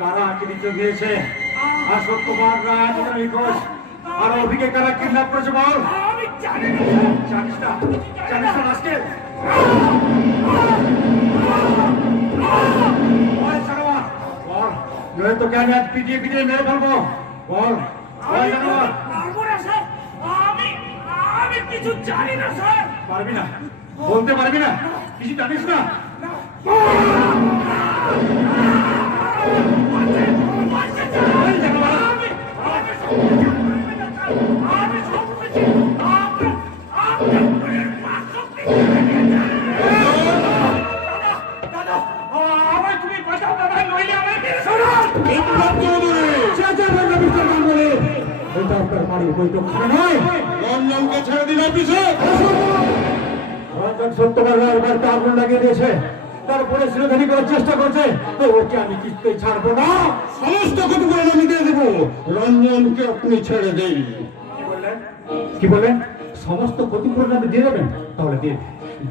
কারা আকিরিত দিয়েছে আর সত্যবান রাজ নিখোঁজ আর অভিকে কারা কিডন্যাপ করেছে বল। আমি জানি না। জানিস না আজকে বল তোকে আমি আজ পিটিয়ে মেরে ফেলবো। বল জানোয়ার। আমি কিছু জানি না স্যার। পারবি না, বলতে পারবি না, কিছু জানিস না। রঞ্জনকে ছেড়ে দিন অফিসে। রঞ্জন সত্যবার বাড়িতে আগুন লাগিয়ে দিয়েছে, তারপরে শ্রীধানী করার চেষ্টা করছে, তো ওকে আমি কিছুতেই ছাড়বো না। সমস্ত ক্ষতিপূরণ আমি দিয়ে দেবো। রঞ্জনকে আপনি ছেড়ে দিন। কি বললেন? সমস্ত ক্ষতিপূরণ আপনি দিয়ে দেবেন? তাহলে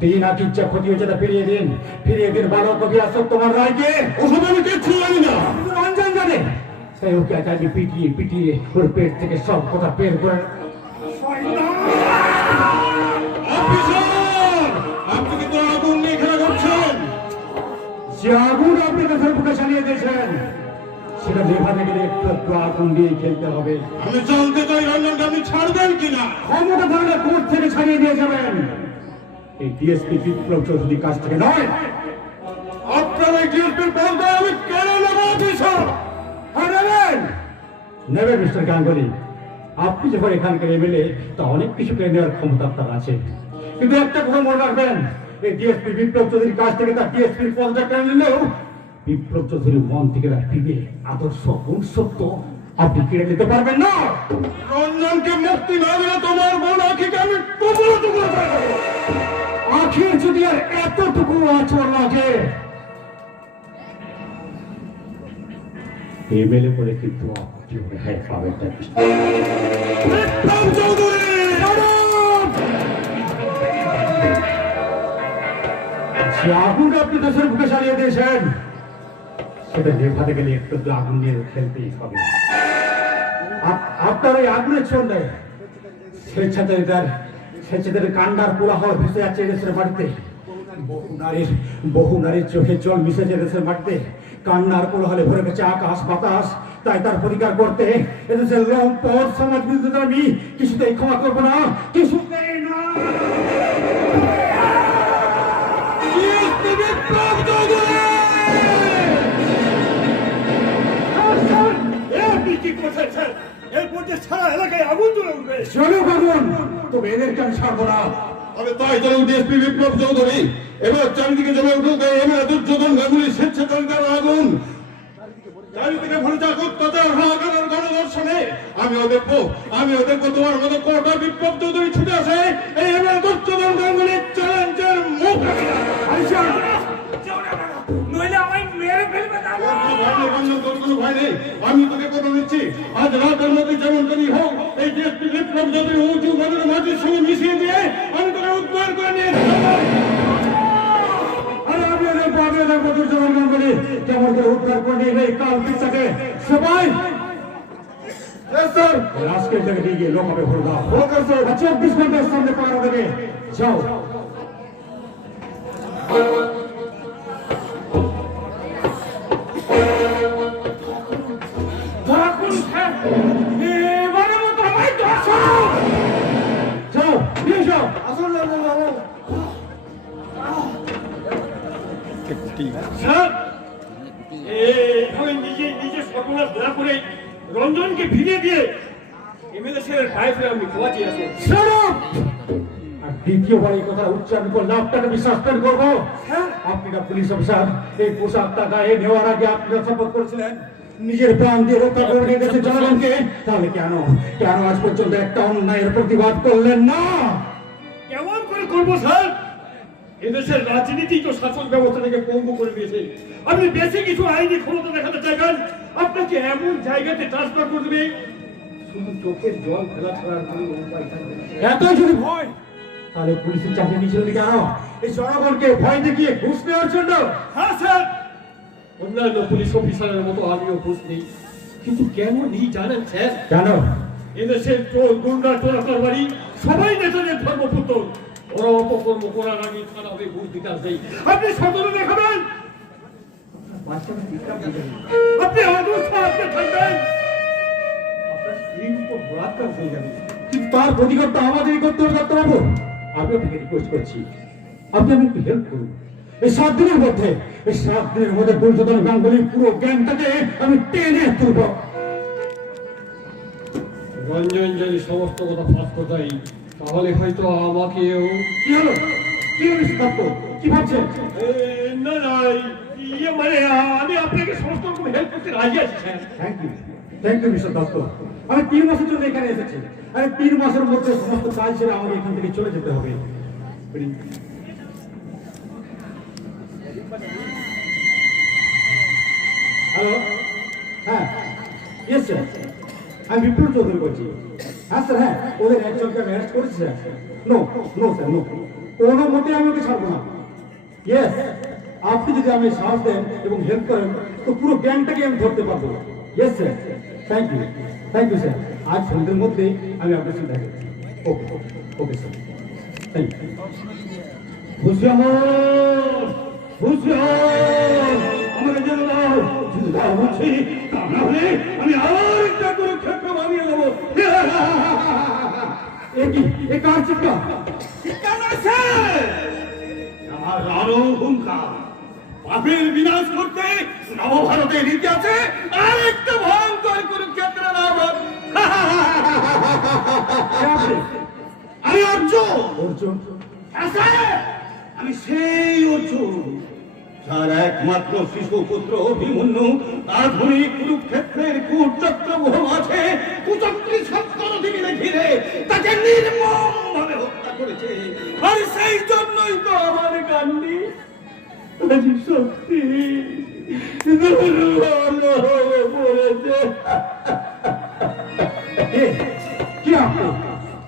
দিন আর ইচ্ছা ক্ষতি হয়েছে তা ফিরিয়ে দিন বালক কবি সত্যবার রায়কে। ওসব আমি কিচ্ছু জানি না। রঞ্জন জানে, তাই ওকে আজ আমি পিটিয়ে ওর পেট থেকে সব কথা বের করে। আপনি কিন্তু আগুন নিয়ে খেলা করছেন। যে আগুন আপনি দেশের বুকে চালিয়ে দিয়েছেন সেটা নেভাতে গেলে একটু আগুন দিয়ে খেলতে হবে। আমি জানতে চাই রঞ্জনকে আপনি ছাড়বেন কিনা। ক্ষমতা থাকলে কোর্ট থেকে ছাড়িয়ে দিয়ে যাবেন, এই ডিএসপি বিপ্লব চৌধুরীর কাছ থেকে নয়। আপনার এই ডিএসপির বলতে আমি কেন নেব অফিসার? নেবেন মিস্টার গাঙ্গুলি, আপনি যখন এখানকার এমএলএ তা অনেক কিছু কেড়ে নেওয়ার ক্ষমতা আপনার আছে, কিন্তু একটা কথা মনে রাখবেন, এই ডিএসপি বিপ্লব চৌধুরীর কাছ থেকে তার ডিএসপির পদটা কেড়ে নিলেও বিপ্লব চৌধুরীর মন থেকে ফিরে আদর্শ সত্য আপনি কেড়ে নিতে পারবেন না। রঞ্জনকে মুক্তি না দিলে তোমার বোন আখিকে আমি টুকরো টুকরো করে দেবো। আখির যদি আর এতটুকু আচর লাগে, এমএলএ করে কিন্তু আপনি রেহাই পাবেন না। বিপ্লব চৌধুরী যে আগুন আপনি দেশের বুকে চালিয়ে দিয়েছেন সেটা নেভাতে গেলে একটু আগুন নিয়ে খেলতেই হবে। আপনার ওই আগুনের সন্ধ্যায় স্বেচ্ছাচারীদের কান্ডার কোলাহল ভেসে যাচ্ছে দেশের মাটিতে। বহু নারীর চোখে জল মিশেছে দেশের মাটিতে। কান্নার কোলাহলে ভরে গেছে আকাশ বাতাস। তাই তার প্রতিকার করতে এদেশের লম্পট সমাজ বিরোধীদের আমি কিছুতেই ক্ষমা করবো না, কিছুতেই না। সারা এলাকায় আগুন জ্বলে উঠবে। চলুক আগুন, তবে এদেরকে আমি ছাড়বো না। তবে তাই চলুক ডিএসপি বিপ্লব চৌধুরী। এবার চারিদিকে জমে উঠুক এবার দুর্যোধন গাঙ্গুলি স্বেচ্ছাচারিতার আগুন। চারিদিকে ভরে যাক অত্যাচার হাহাকার আর গণধর্ষণে। আমিও দেখবো তোমার মতো কটা বিপ্লব চৌধুরী ছুটে আসে এই এবার দুর্যোধন গাঙ্গুলির চ্যালেঞ্জের মুখ। নইলে আমায় মেরে ফেলবে। কোনো ভয় নেই, আমি তোকে কথা দিচ্ছি, আজ রাতের মধ্যে যেমন করি হোক এই ডিএসপি বিপ্লব চৌধুরী উঁচু গণের মাটির সঙ্গে মিশিয়ে দিয়ে আমি তোকে উদ্ধার করে নিয়ে কেমন করে উদ্ধার করে নিয়ে এই কাল পিতাকে সবাই আজকের জায়গায় গিয়ে লোকাবে ভরে দাও। 24 ঘন্টার সামনে পাওয়া দেবে। যাও। রঞ্জনকে ফিরিয়ে দিয়ে এমএলএ সাহেবের পায়ে ফেলে আমি ক্ষমা চেয়ে আসি। আর দ্বিতীয়বার এই কথা উচ্চারণ করলে আপনাকে আমি সাসপেন্ড করবো। আপনারা পুলিশ অফিসার, এই পোশাকটা গায়ে নেওয়ার আগে আপনারা শপথ করেছিলেন নিজের প্রাণ দিয়ে রক্ষা করে নিয়ে দেশের জনগণকে, তাহলে কেন কেন আজ পর্যন্ত একটা অন্যায়ের প্রতিবাদ করলেন না? কেমন করে করবো স্যার? এদেশের রাজনীতি তো শাসন ব্যবস্থাটাকে পঙ্গু করে দিয়েছে। আপনি বেশি কিছু আইনি ক্ষমতা দেখাতে চাইবেন, আপনাকে এমন জায়গাতে ট্রান্সফার করে দেবে শুধু চোখের জল ফেলা ছাড়া আর কোনো উপায় থাকবে না। এতই যদি ভয়, তাহলে পুলিশের চাকরি নিয়েছিলেন কেন? এই জনগণকে ভয় দেখিয়ে ঘুষ নেওয়ার জন্য? হ্যাঁ স্যার, অন্যান্য পুলিশ অফিসারের মতো আমিও ঘুষ নেই, কিন্তু কেন নেই জানেন স্যার? কেন? এদেশের চোর গুন্ডা চোরাকার বাড়ি সবাই নেতাদের ধর্মপুত্র। ওরা অপকর্ম করার আগে থানা হয়ে ঘুষ দিতে আসবেই। আপনি সতর্ক দেখাবেন, আপনি আদৌ সাহায্যে থাকবেন, আপনার স্ত্রীর উপর বলাৎকার হয়ে যাবে। কিন্তু তার প্রতিকারটা আমাদেরই করতে হবে ডাক্তারবাবু। আমি আপনাকে রিকোয়েস্ট করছি, আপনি আমাকে একটু হেল্প করুন। এই 7 দিনের মধ্যে, এই 7 দিনের মধ্যে দুর্যোধন গাঙ্গুলির পুরো জ্ঞানটাকে আমি টেনে তুলব। রঞ্জন যদি সমস্ত কথা ফাঁস করতাই, তাহলে হয়তো আমাকেও। কি হলো? কি হলো সিদ্ধার্থ? কি ভাবছেন? না না, মানে আমি আপনাকে সমস্ত রকম হেল্প করতে রাজি আছি sir. Thank you Mr Dutta. আমি 3 মাসের জন্য এখানে এসেছি, আর 3 মাসের মধ্যে সমস্ত কাজ ছেড়ে আমাকে এখান থেকে চলে যেতে হবে। হ্যালো, হ্যাঁ, ইয়েস স্যার, আমি বিপ্লব চৌধুরী বলছি। হ্যাঁ স্যার, হ্যাঁ, ওদের একজনকে আমি অ্যারেস্ট করেছি sir. No no sir, no, কোনো মতে আমি ওকে ছাড়বো না। ইয়েস, আপনি যদি আমি সাহস দেন এবং হেল্প করেন, তো পুরো গ্যাংটাকে আমি ধরতে পারবো। Yes sir, thank you sir. আজ সন্ধ্যের মধ্যে আমি আপনার সাথে দেখা করছি। Okay okay sir, thank you. খুশি আমার, খুশি আমাকে জেনে দাও, যদি দাও বলছি, তা না হলে আমি আবার একটা কুরুক্ষেত্র বানিয়ে দেবো। এ কার চিৎকার? চিৎকার নয় স্যার, আমার আরো হুঙ্কার। পাপের বিনাশ করতে নবভারতের ইতিহাসে আরেকটা ভয়ঙ্কর কুরুক্ষেত্রের আহ্বান। আমি অর্জুন। অর্জুন? হ্যাঁ স্যার, আমি সেই অর্জুন যার একমাত্র শিশু পুত্র অভিমন্যু আধুনিক কুরুক্ষেত্রের কুচক্রব্যূহ আছে কুচক্রী সপ্তরথীকে ঘিরে তাকে নির্মমভাবে হত্যা করেছে। আর সেই জন্যই তো আমার কান্দি আজ সত্যি দুর্বল হয়ে পড়েছে। কি আপনি?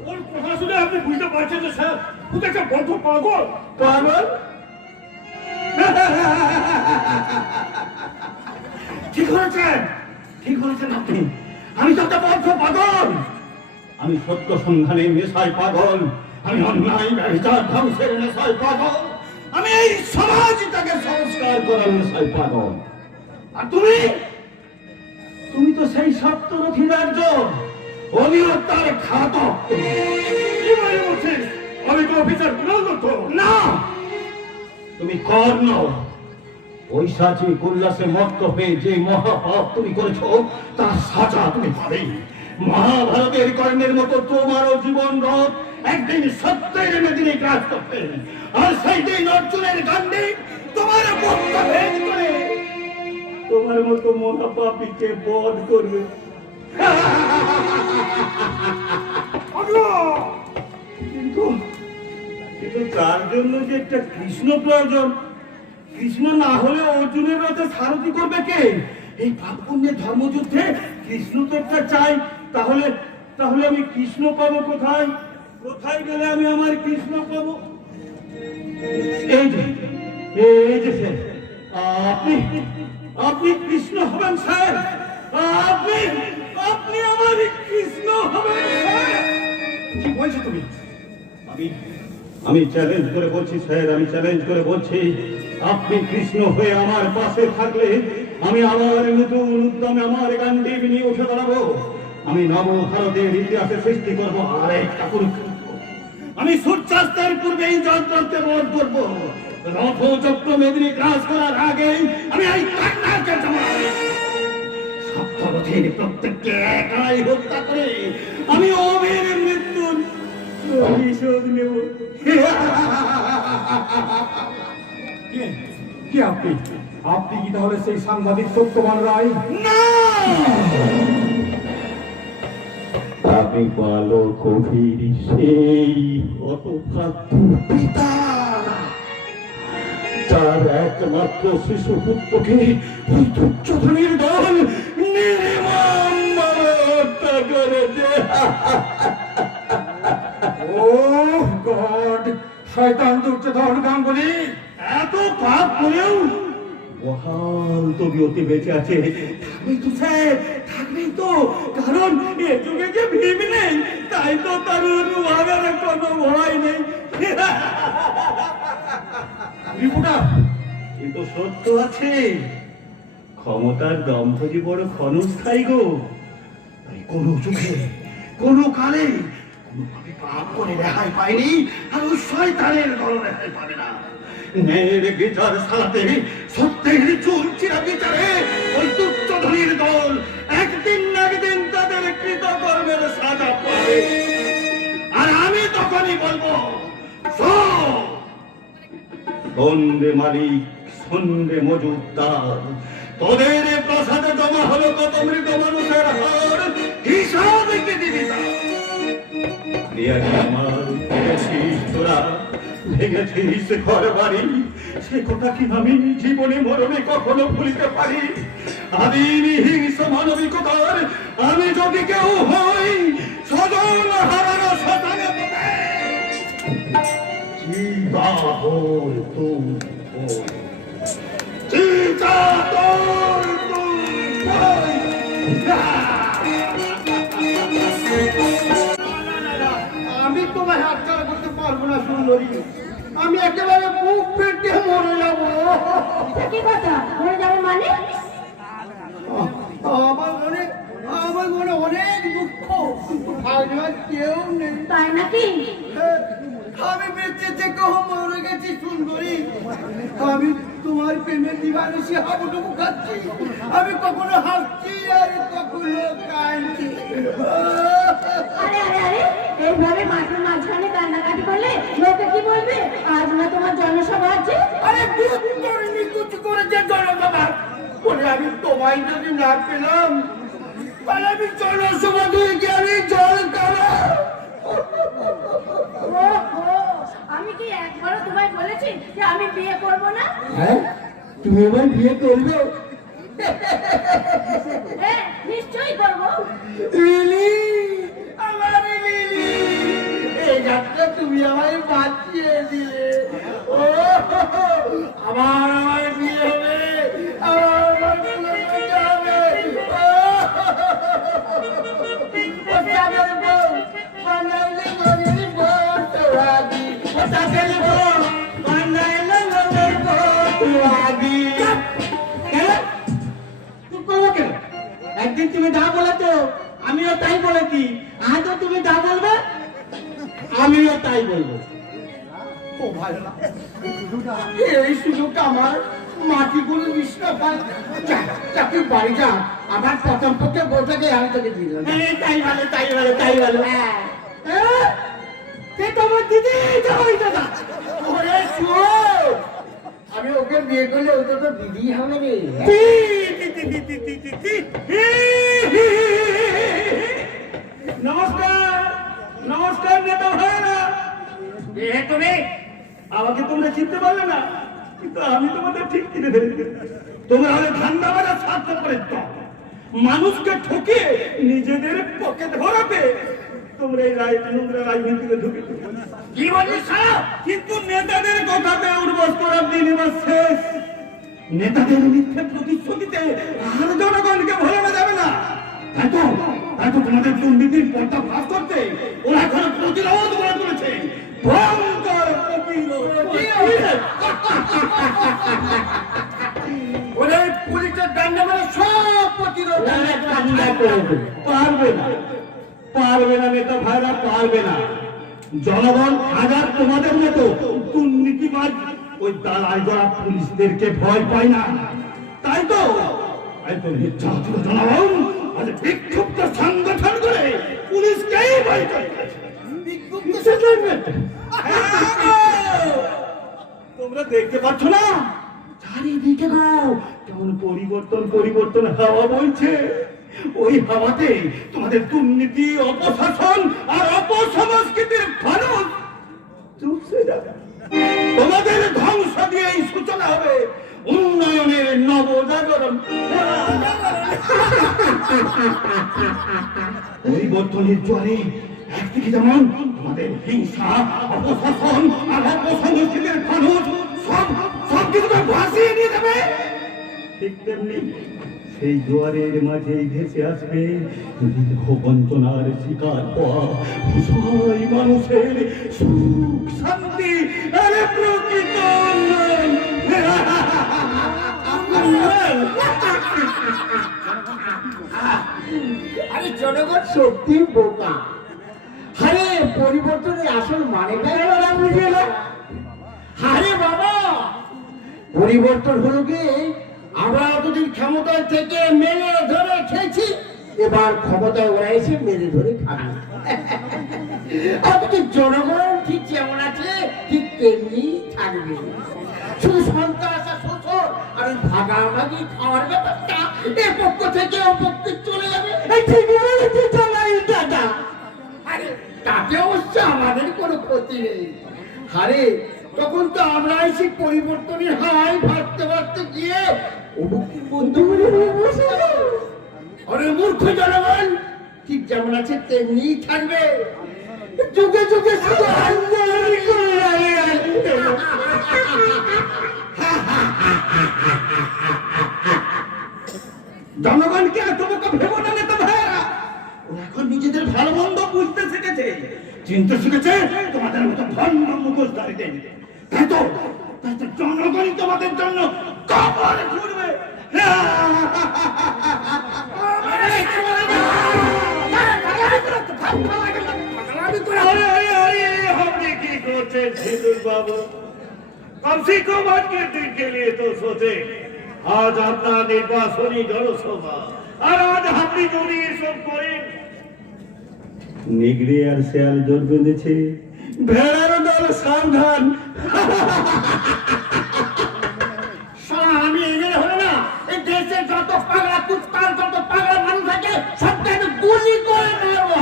ওর কথা শুনে আপনি বুঝতে পারছেন যে স্যার ও তো একটা বদ্ধ পাগল। পাগল? ঠিক বলেছেন, ঠিক বলেছেন আপনি। আমি তো একটা বদ্ধ পাগল। আমি সত্য সন্ধানের নেশায় পাগল, আমি অন্যায় ব্যবচার ধ্বংসের নেশায় পাগল, আমি এই সমাজটাকে সংস্কার করার নেশায় পাগল। আর তুমি তুমি তো সেই সপ্তরথীর একজন, আমিও তার ঘাতক। কি বলে বলছিস? আমি তো অফিসার কুণাল দত্ত। না, তুমি কর্ণ। ঐশাচী উল্লাসে মত্ত হয়ে যে মহাপাপ তুমি করেছো, তার সাজা তুমি পাবে। মহাভারতের কর্ণের মতো তোমারও জীবন রথ একদিন সত্যের মেদিনী কাজ করবে, আর সেই দিন অর্জুনের গান্ডে তোমার মত্ত ভেদ করে তোমার মতো মহাপাপীকে বধ করবে। কিন্তু কিন্তু তার জন্য যে একটা কৃষ্ণ প্রয়োজন। কৃষ্ণ না হলে অর্জুনের রথে সারথি করবে কে? এই পাপ পুণ্যের ধর্মযুদ্ধে কৃষ্ণ তো একটা চাই। তাহলে তাহলে আমি কৃষ্ণ পাবো কোথায়? কোথায় গেলে আমি আমার কৃষ্ণ পাবো? এই যে স্যার, আপনি আপনি কৃষ্ণ হবেন স্যার। আপনি আপনি আমার কৃষ্ণ হবেন স্যার। কি বলছো তুমি? আমি চ্যালেঞ্জ করে বলছি স্যার, আমি চ্যালেঞ্জ করে বলছি, আপনি কৃষ্ণ হয়ে আমার পাশে থাকলে আমি আবার নতুন উদ্যমে আমার গান্ডীব নিয়ে উঠে দাঁড়াবো। আমি নব ভারতের ইতিহাসে সৃষ্টি করবো আরেকটা কুরুক্ষেত্র। আমি সূর্যাস্তের পূর্বেই যন্ত্রকে বধ করবো। রথ চক্র মেদিনী গ্রাস করার আগে আমি এই কান্নাকে জমাই সপ্তরথীর প্রত্যেককে একাই হত্যা করে আমি অবির মৃত্যুর প্রতিশোধ নেব। কি আপনি আপনি কি তাহলে সেই সাংবাদিক সত্যবান রায়? না, আমি বালক কবির সেই হতভাগ্য পিতা, যার একমাত্র শিশু পুত্রকে ওই দুর্যোধনের দল নির্মমভাবে হত্যা করেছে। ও গড, শয়তান দুর্যোধন গাঙ্গুলি এত পাপ করেও বহাল তবিয়তে বেঁচে আছে। থাকবেই তো স্যার, থাকবেই তো, কারণ এ যুগে যে ভীম নেই, তাই তো তার অনুভাবের কোনো ভয় নেই। রিপোর্টার, কিন্তু সত্য আছে, ক্ষমতার দম্ভ যে বড় ক্ষণস্থায়ী গো। তাই কোনো যুগে, কোনো কালে কোনোভাবে পাপ করে রেহাই পায়নি, আর ওই শয়তানের দল রেহাই পাবে না। ন্যায়ের বিচার সালাতে, সত্যের চুল চিরা বিচারে ওই দুর্যোধনের দল একদিন না একদিন তাদের কৃতকর্মের সাজা পাবে। আর আমি তখনই বলবো, সন্ধে মালিক, সন্ধে মজুদার, তোদের প্রাসাদে জমা হলো কত মৃত মানুষের হার, হিসাব কি দিবি তা? আমার ভেঙেছিস তোরা, ভেঙেছিস ঘর বাড়ি, সে কথা কি আমি জীবনে মরণে কখনো ভুলিতে পারি? আদিম হিংস মানবিকতার আমি যদি কেউ হই, সজন হারানো শতানে আমি তোমায় হাতছাড়া করতে পারবো না সুন্দরী, আমি একেবারে বুক পেটে মরে যাবো। কি কথা মরে যাবে মানে? আমার মনে অনেক দুঃখ, ভাগবার কেউ নেই। তাই নাকি? আমি বেঁচে থেকেও মরে গেছি সুন্দরী। আমি তোমার প্রেমের দিবানিশি হাবুডুবু খাচ্ছি, আমি কখনো হাসছি আর কখনো কাঁদছি। আরে আরে আরে, এইভাবে মাঠের মাঝখানে কান্নাকাটি করলে লোকে কি বলবে? আজ না তোমার জনসভা আছে? আরে নিকুচ করেছে জনসভা বলে, আমি তোমায় যদি না পেলাম তাহলে আমি জনসভা দিয়ে গেলে জল কারা। আমি কি একবারও তোমায় বলেছি যে আমি বিয়ে করব না? হ্যাঁ, তুমি এবার বিয়ে করবে? হ্যাঁ, নিশ্চয়ই করব। লিলি, আমার লিলি, এই যাত্রা তুমি আমায় বাঁচিয়ে দিলে। ও আমার বিয়ে হবে, আমার বিয়ে হবে। ও চাঁদের বউ, বানাইলে গরিব বটওয়াগি, ও চাঁদের বউ, বানাইলে গরিব বটওয়াগি। কেন চুপ করবো কেন? একদিন তুমি যা বলেছো আমিও তাই বলেছি, আজও তুমি যা বলবে আমিও তাই বলবো। ও ভাই, এই সুযোগটা আমার মাটি করে মিশ্রা পাই। চাকরি বাড়ি যা, আমার প্রথম পক্ষে বউটাকে আমি তোকে দিয়ে দিলাম। তাই ভালো, তাই ভালো, তাই ভালো। হ্যাঁ, তোমার দিদি দাদা, আমি ওকে বিয়ে করলে ওটা তো দিদি হবে রে। নমস্কার, নমস্কার নেতা ভাইরা। তুমি আমাকে তোমরা চিনতে পারলে না, কিন্তু আমি তোমাদের ঠিক চিনে ফেলেছি। তোমরা হলে ধান্দাবাজ আর স্বার্থপরের দল। মানুষকে ঠকিয়ে নিজেদের পকেট ভরাতে তোমরা এই নোংরা রাজনীতিতে ঢুকে কি বলিস? কিন্তু নেতাদের কথাতে উর্বশ করার দিন এবার শেষ। নেতাদের মিথ্যে প্রতিশ্রুতিতে আর জনগণকে ভোলানো যাবে না। তাই তো তোমাদের দুর্নীতির পর্দা ফাঁস করতে ওরা এখন প্রতিরোধ গড়ে তুলেছে। ভয়ঙ্কর ওরা পুলিশের ডান্ডা মানে সব প্রতিরোধ পারবে না, পারবে না নেতা ভাইরা, পারবে না। জনগণ হাজার তোমাদের মতো দুর্নীতিবাজ ওই দালাল যারা পুলিশদেরকে ভয় পায় না। তাই তো নির্যাতিত জনগণ আজ বিক্ষুব্ধ সংগঠন করে পুলিশকেই ভয় করে। তোমরা দেখতে পাচ্ছ না, আরে দেখে গো কেমন পরিবর্তন হাওয়া বইছে। ওই হাওয়াতে তোমাদের দুর্নীতি, অপশাসন আর অপসংস্কৃতির ফানুস চুপসে যাবে। তোমাদের ধ্বংস দিয়েই সূচনা হবে উন্নয়নের নবজাগরণ। পরিবর্তনের জোরে একদিকে যেমন তোমাদের হিংসা, অপশাসন আর অপসংস্কৃতির ফানুস সব কিছুকে ভাসিয়ে নিয়ে যাবে, ঠিক তেমনি সেই জোয়ারের মাঝেই ভেসে আসবে দীর্ঘ বঞ্চনার শিকার হওয়া অসহায় মানুষের সুখ, শান্তি আর প্রকৃত উন্নয়ন। আরে জনগণ সত্যি বোকা। আরে পরিবর্তনের আসল মানেটাই ওরা বুঝে না। আরে বাবা, পরিবর্তন হলো কি আমরা এতদিন ক্ষমতায় থেকে মেরে ধরে খেয়েছি, এবার ক্ষমতায় ওরা এসে মেরে ধরে খাবে। অথচ জনগণ ঠিক যেমন আছে ঠিক তেমনি থাকবে। শুধু সন্ত্রাস আর শোষণ আর ভাগাভাগি খাওয়ার ব্যাপারটা এ পক্ষ থেকে ও পক্ষে চলে যাবে। দাদা, আরে তাতে অবশ্য আমাদের কোনো ক্ষতি নেই। আরে তখন তো আমরা এসে পরিবর্তনের হাওয়ায় ভাবতে গিয়ে বন্ধু বলে বসে। আরে মূর্খ জনগণ ঠিক যেমন আছে তেমনি থাকবে, যুগে যুগে শুধু আন্দোলন করে জনগণকে এত বোকা ভেবো না নেতা ভাইয়েরা। ওরা এখন নিজেদের ভালো মন্দ বুঝতে শিখেছে, চিনতে শিখেছে তোমাদের মতো ভণ্ড মুখোশধারীদের। তাই তো জনগণই তোমাদের জন্য কবর ঘুরবে। हमने की कोशिश सिंदूर बाबू कम से कम आज के दिन के लिए तो सोचे आज अपना निर्वाचनी जनसभा और आज हमने जो ये सब करें নিগড়ে আর শেয়াল জোর বেঁধেছে, ভেড়ার দল সাবধান। আমি এগিয়ে হলো না, এই দেশের যত পাগলা কুত্তার যত পাগলা মানুষ আছে সবকে আমি গুলি করে মারবো।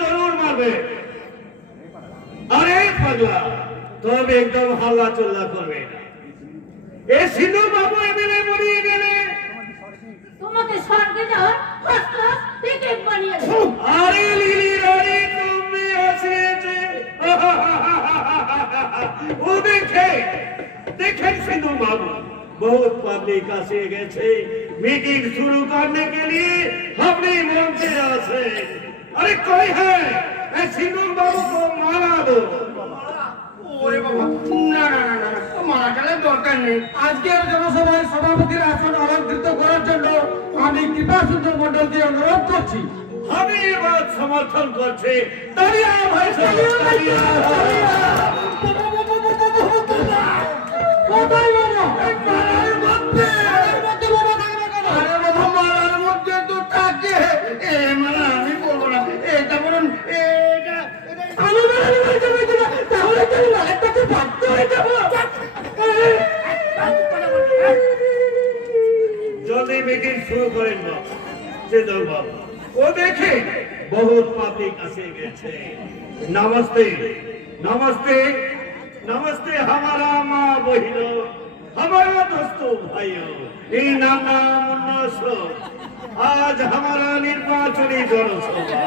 जरूर मारबे अरे पगला तब एकदम हल्ला चल्ला करबे ना ए सिंदूर बाबू एमएलए बनिए गेले তোমাকে স্বর্গে যাওয়ার ফার্স্ট ক্লাস টিকিট বানিয়ে দেব। अरे लीली रानी तुम भी हंसे थे वो देखे सिंधु बाबू बहुत पब्लिक आसे गए थे मीटिंग शुरू करने के लिए अपने मंच से अरे कोई है ऐ सिंधु बाबू को मारा दो ওরে বাবা, না না না না, মারা গেলে দরকার নেই। আজকের জনসভায় সভাপতির আসন অলঙ্কৃত করার জন্য আমি কৃপা সুন্দর মন্ডলকে অনুরোধ করছি। हमें ये बात समर्थन करते तालियां भाई साहब तालियां কোথায় বাবা? এই মারার মধ্যে আরে বাবা, মারার মধ্যে তো থাকে। এ মারা আমি বলবো না, এটা বলুন এটা আমি মারার মধ্যে বলছি না, তাহলে তো মারাটাকে ভাবতে হয়ে যাবো। जल्दी मीटिंग शुरू करें सिंधु बाबू वो देखे बहुत पब्लिक आसे गए थे नमस्ते नमस्ते नमस्ते हमारा माँ बहनों हमारा दोस्तों भाइयों इन नाना मुन्ना सो आज हमारा निर्वाचनी जनसभा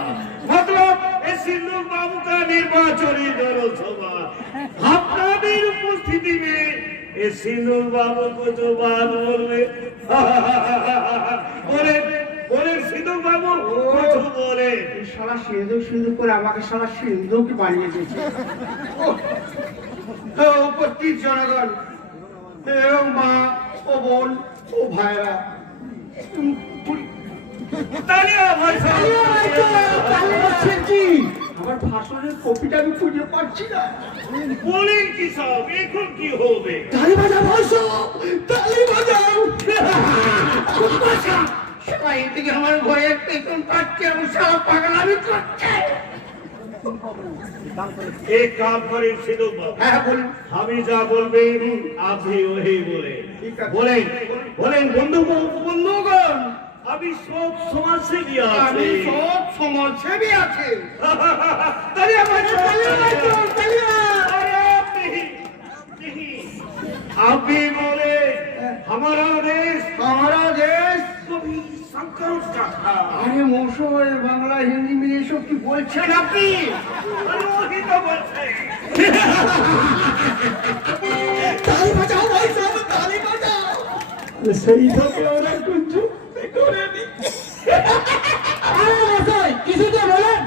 मतलब इस सिंधु बाबू का निर्वाचनी जनसभा আপনাদের উপস্থিতি में इस सिंधु बाबू को जो बात बोले बोले सिंधु बाबू कुछ बोले শালা সিন্ধু করে আমাকে শালা সিন্ধুকে বানিয়ে দিয়েছে। উপস্থিত জনগণ, ও মা, ও বোন, ও ভাইরা, तालियां भाई साहब কি আমার ভাষণের কপিটা আমি খুঁজে পাচ্ছি না। बोले की साहब এখন কি হবে তালি বাজাও ভাষণ, তালি বাজাও। সবাই এদিকে আমার ভয়ে পেছন পাচ্ছে, আমি সারা পাগলামি করছে। एक काम करें सिद्धू बाबू, হ্যাঁ বলুন। আমি যা বলবেন আপনি ওই বলে ঠিক আছে। বলেন বলেন বন্ধুগণ বন্ধুগণ আমি সব সমাজসেবী আমি আছি সব সমাজসেবী আছে। তাহলে আমার পালিয়ে अरे नहीं अभी बोले हमारा देश हमारा देश कभी संकट का था আরে মশাই বাংলা হিন্দি মিলিয়ে সব কি বলছেন আপনি? अरे वही तो बोलते তালি বাজাও ভাই সাহেব, তালি বাজাও। সেই থেকে ওরা একটু যুক্তি করে নি। আরে মশাই কিছু তো বলেন,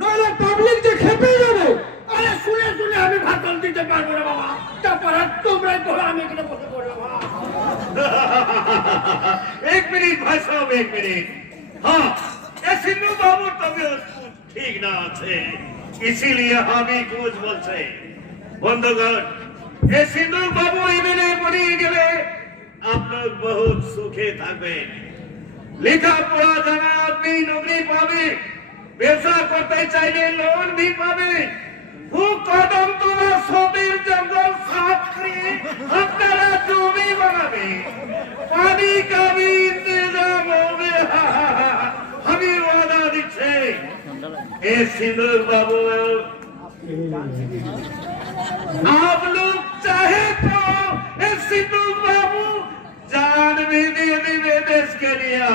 নইলে পাবলিক যে খেপে যাবে। আরে শুনে শুনে আমি ভাষণ দিতে পারবো না বাবা, তারপর আর তোমরাই করো, আমি এখানে বসে পড়বো বাবা। एक मिनट भाई साहब एक मिनट हाँ ये सिद्धू बाबू तबियत ठीक ना আছে इसीलिए हम ही कुछ बोलते बंधुगण ये सिद्धू बाबू এমএলএ বনে গেলে আপনার বহুত সুখে থাকবেন লেখাপড়া জানা আপনি নৌকরি পাবে ব্যবসা করতে চাইলে লোন भी পাবে খুব কদম তোলা সবের জঙ্গল সাফ করে আপনারা জমি বানাবে पानी का भी इंतजाम होवे हमें वादा दिखे ए सिंदूर बाबू आप लोग चाहे तो ए सिंदूर बाबू जान भी दे देवे देश के लिए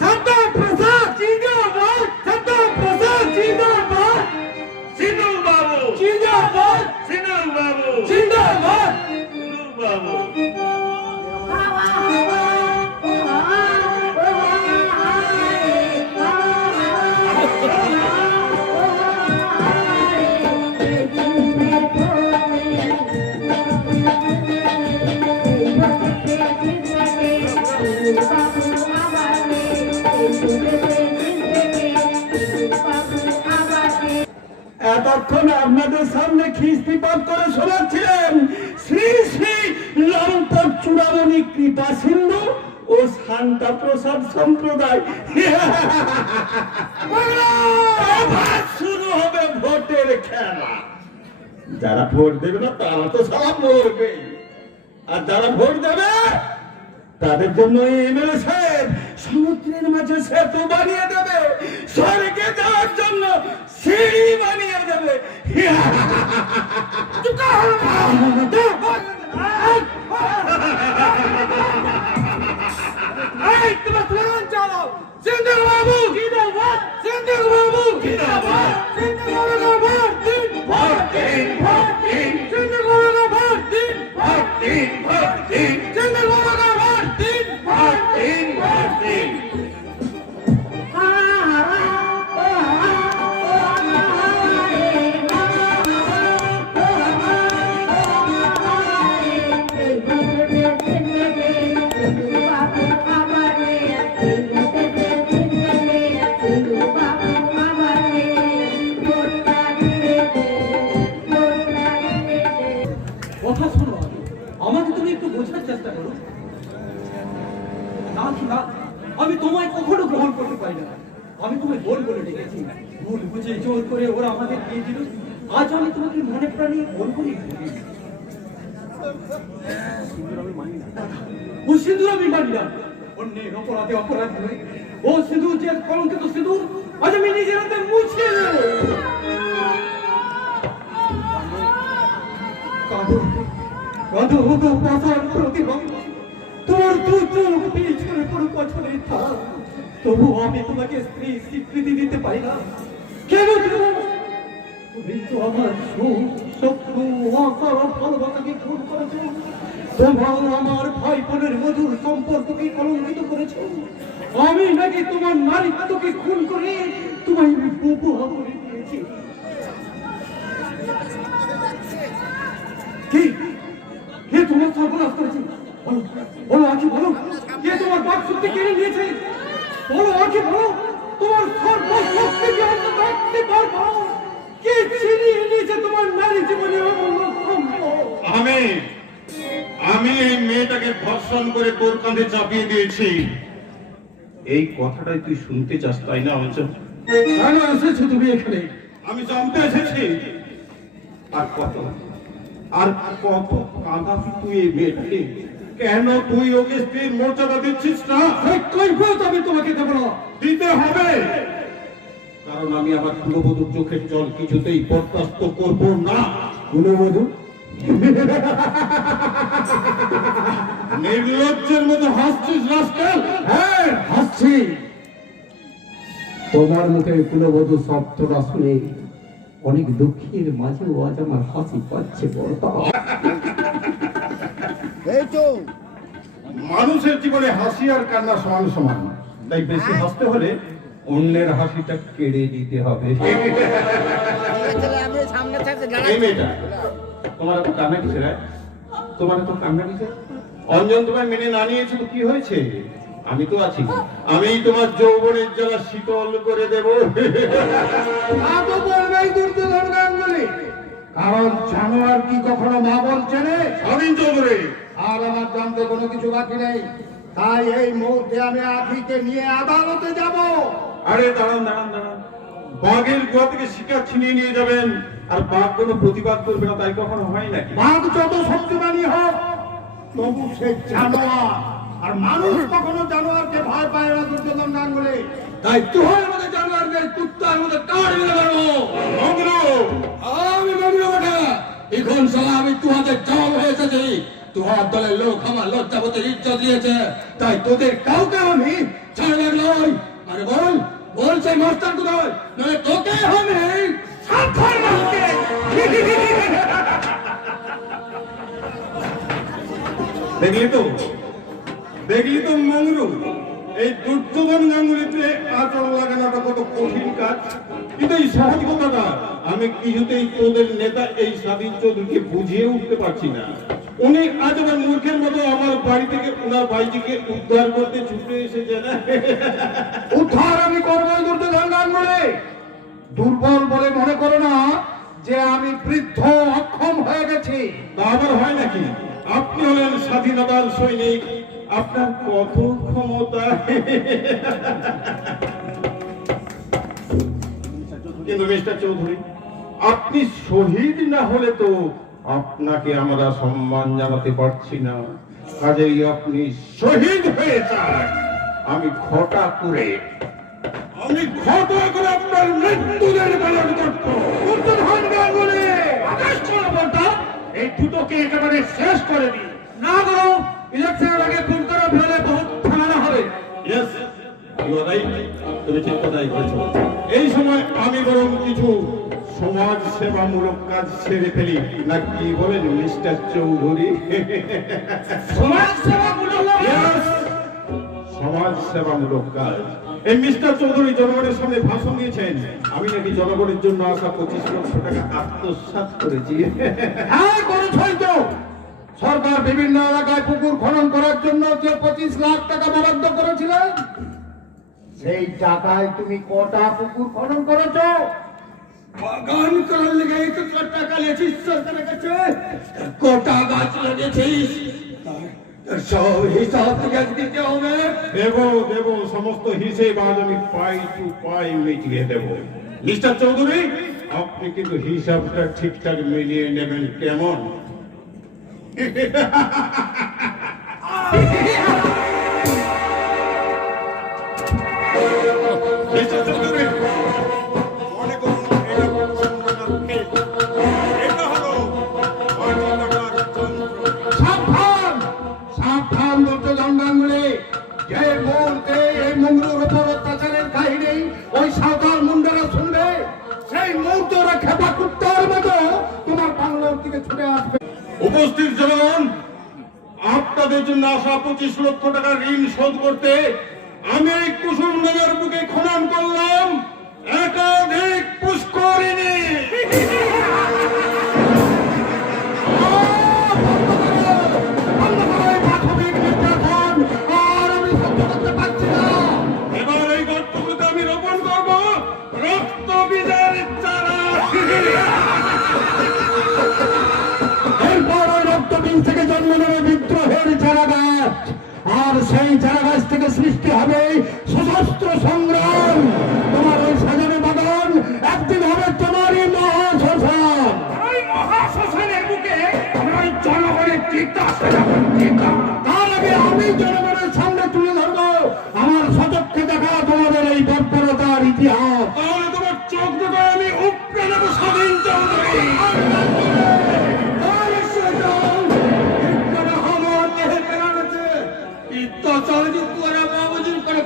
সত্য প্রসাদ জিন্দাবাদ, সত্য প্রসাদ জিন্দাবাদ, सिंदूर बाबू জিন্দাবাদ, सिंदूर बाबू জিন্দাবাদ। सिंदूर बाबू এতক্ষণ আপনাদের সামনে খিস্তি পাঠ করে শোনাচ্ছিলেন শ্রী শ্রী লঙ্কর চূড়ামণি কৃপা সিন্ধু ও শান্তা প্রসাদ সম্প্রদায়। এবার শুরু হবে ভোটের খেলা। যারা ভোট দেবে না তারা তো সব মরবে, আর যারা ভোট দেবে তাদের জন্য এমএলএ সাহেব সমুদ্রের মাঝে সেতু বানিয়ে দেবে, স্বর্গে যাওয়ার জন্য সিঁড়ি বানিয়ে দেবে। এই তোমার স্লোগান চালাও, সিন্ধু বাবু জিন্দাবাদ, সিন্ধু বাবু জিন্দাবাদ, সিন্ধু বাবুকে ভোট দিন, ভোট দিন, ভোট দিন, সিন্ধু বাবুকে ভোট দিন, ভোট দিন, ভোট দিন, সিন্ধু বাবুকে ভোট দিন, ভোট দিন, ভোট দিন। কথা শোনো আগে। আমাকে তুমি একটু বোঝার চেষ্টা করো। না কি না, আমি তোমায় কখনো গ্রহণ করতে পারি না। আমি তোমায় ভুল বলে ডেকেছি, ভুল বুঝে জোর করে ওরা আমাদের দিয়ে দিল। আজ আমি তোমাকে মনে প্রাণে ভুল করে ও সিঁদুর আমি মানি না, অন্যের অপরাধে অপরাধ নয়। ও সিঁদুর যে কলঙ্কিত সিঁদুর, আজ আমি নিজের হাতে মুছে নেব। কাঁদো কাঁদো গো পাষাণ প্রতিভা, তোমার দু চোখ পিছনে কোনো পছন্দের থাক, তবু আমি তোমাকে স্ত্রী স্বীকৃতি দিতে পারি না। কেন দেব? তুমি তো আমার সুখ স্বপ্ন আশা ভালোবাসাকে খুন করেছ, তোমার আমার ভাই বোনের মধুর সম্পর্ককে কলঙ্কিত করেছ। আমি নাকি তোমার নারীত্বকে খুন করে তোমায় উপহার করে দিয়েছি। কি কে তোমার সর্বনাশ করেছে? বলো বলো আখি, বলো কে তোমার বাক শক্তি কেড়ে নিয়েছে? বলো আখি, বলো তোমার সর্বশক্তিকে অন্তত রাখতে পারবো? কে ছিনিয়ে নিয়েছে তোমার নারী জীবনের অমূল্য সম্পদ? আমি এই মেয়েটাকে ধর্ষণ করে তোর কাঁধে চাপিয়ে দিয়েছি। এই কথাটাই তুই শুনতে চাস, তাই না অঞ্চল? কেন এসেছো তুমি এখানে? আমি জানতে এসেছি আর কত কাঁদাবি তুই এই মেয়েটাকে? কেন তুই ওকে স্ত্রীর মর্যাদা দিচ্ছিস না? এই কৈফিয়ত আমি তোমাকে দেব না। দিতে হবে, কারণ আমি আমার কুলবধূর চোখের জল কিছুতেই বরদাস্ত করব না। গুণবধূ, নির্লজ্জের মতো হাসছিস রাস্কেল? হ্যাঁ হাসছি। তোমার মুখে কুলবধূ শব্দটা শুনে অনেক দুঃখের মাঝেও আজ আমার হাসি পাচ্ছে বড়। মানুষের জীবনে হাসি আর কান্না সমান সমান, তাই বেশি হাসতে হলে অন্যের হাসিটা কেড়ে দিতে হবে। এই মেয়েটা তোমার তো কান্না কিসে রে? তোমার তো কান্না কিসে? অঞ্জন তোমায় মেনে না নিয়েছে তো কি হয়েছে? আমি তো আছি, আমি তোমার যৌবনের জ্বালা শীতল করে দেব। কারণ জানোয়ার কি কখনো মা বলছে রে? আমি চৌধুরী, আর আমার জানতে কোনো কিছু বাকি নেই। তাই এই মুহূর্তে আমি আখিকে নিয়ে আদালতে যাব। আরে দাঁড়ান, বাঘের গোয়া থেকে শিকার ছিনিয়ে নিয়ে যাবেন আর বাঘ কোনো প্রতিবাদ করবে না, তাই কখনো হয় নাকি? বাঘ যত শক্তিমানী হোক তবু সে জানোয়ার, আর মানুষ কখনো জানোয়ারকে ভয় পায় না দুর্যোধন গাঙ্গুলি। তাই তুহার মধ্যে জানোয়ার নেই, কুত্তার মধ্যে কার মিলে বেরো। আমি মন্দির ওঠা এখন সালা আমি তুহাদের জবাব হয়ে এসেছি। তুহার দলের লোক আমার লজ্জাবতীর ইজ্জত দিয়েছে, তাই তোদের কাউকে আমি ছাড় লাগলো। আরে বল সেই মাস্টার কোথায়? নয় তোকে আমি সাবধান রাখতে। দেখলি তো মঙ্গলু, এই দুর্যোধন গাঙ্গুলিতে আচরণ লাগানোটা কত কঠিন কাজ, কিন্তু এই সহজ কথাটা আমি কিছুতেই তোদের নেতা এই স্বাধীন চৌধুরীকে বুঝিয়ে উঠতে পারছি না। উনি আজ আমার মূর্খের মতো আমার বাড়ি থেকে ওনার ভাইজিকে উদ্ধার করতে ছুটে এসেছে না। উদ্ধার আমি করবোই দুর্যোধন গাঙ্গুলি। দুর্বল বলে মনে করো না যে আমি বৃদ্ধ অক্ষম হয়ে গেছি। তা আবার হয় নাকি? আপনি হলেন স্বাধীনতার সৈনিক, আপনার কত ক্ষমতা। কিন্তু মিস্টার চৌধুরী, আপনি শহীদ না হলে তো আপনাকে আমরা সম্মান জানাতে পারছি না। কাজেই আপনি শহীদ হয়ে যান। আমি ঘটা করে আপনার মৃত্যুদের পালন করব। দুর্যোধন গাঙ্গুলি, আকাশ ছোড়া বলতা, এই দুটোকে একেবারে শেষ করে দিই। না করো, ইলেকশনের আগে খুন করে ফেলে বহুত ঝামেলা হবে। Yes, you are right. তুমি ঠিক কথাই বলেছো। এই সময় আমি বরং কিছু সমাজ সেবামূলক কাজ ছেড়ে ফেলি, না কি বলেন মিস্টার চৌধুরী? সমাজ সেবামূলক Yes, সমাজ সেবামূলক কাজ। এই মিস্টার চৌধুরী জনগণের সামনে ভাষণ দিয়েছেন, আমি নাকি জনগণের জন্য আসা 25 লক্ষ টাকা আত্মসাৎ করেছি। হ্যাঁ করেছই তো। সরকার বিভিন্ন এলাকায় পুকুর খনন করার জন্য যে 25 লাখ টাকা বরাদ্দ করেছিলেন, সেই টাকায় তুমি কটা পুকুর খনন করেছো? বাগান করার লেগে এতটা টাকা নিয়েছিস সরকারের কাছে? কটা গাছ লাগিয়েছিস? তার সব হিসাব থেকে দিতে হবে। দেব সমস্ত হিসেব আজ আমি পাই টু পাই মিটিয়ে দেব। মিস্টার চৌধুরী, আপনি কিন্তু হিসাবটা ঠিকঠাক মিলিয়ে নেবেন, কেমন? মিস্টার চৌধুরী, মনে করুন এটা সম্মানের খেল। এটা হলো মাটি কাটার যন্ত্র। সাবধান দুর্যোধন গাঙ্গুলি। যে মুহূর্তে এই মঙ্গলুর উপর অত্যাচারের কাহিনী ওই সাঁওতাল মুন্ডারা শুনবে, সেই মুহূর্তে ওরা খেপা কুত্তার মতো তোমার বাংলার দিকে ছুটে আসবে। উপস্থিত জনগণ, আপনাদের জন্য আসা 25 লক্ষ টাকা ঋণ শোধ করতে আমি এই কুসুম নগর বুকে খনন করলাম একাধিক পুষ্করিণী। এবার এই গর্তগুলোতে আমি রোপণ করব রক্ত বীজের চারা। এরপর ওই রক্তবীজ থেকে জন্ম নেবে বিদ্রোহের চারা গাছ, আর সেই চারা গাছ থেকে সৃষ্টি হবে সশস্ত্র সংগ্রাম। তোমার ওই সাজানো বাগান একদিন হবে তোমার তার আগে আমি জনগণের সামনে তুলে ধরবো আমার সচক্ষে দেখা তোমাদের এই বর্বরতার ইতিহাস। তাহলে তোমার চোখ দুটো আমি উপড়ে নেবো স্বাধীন চৌধুরী।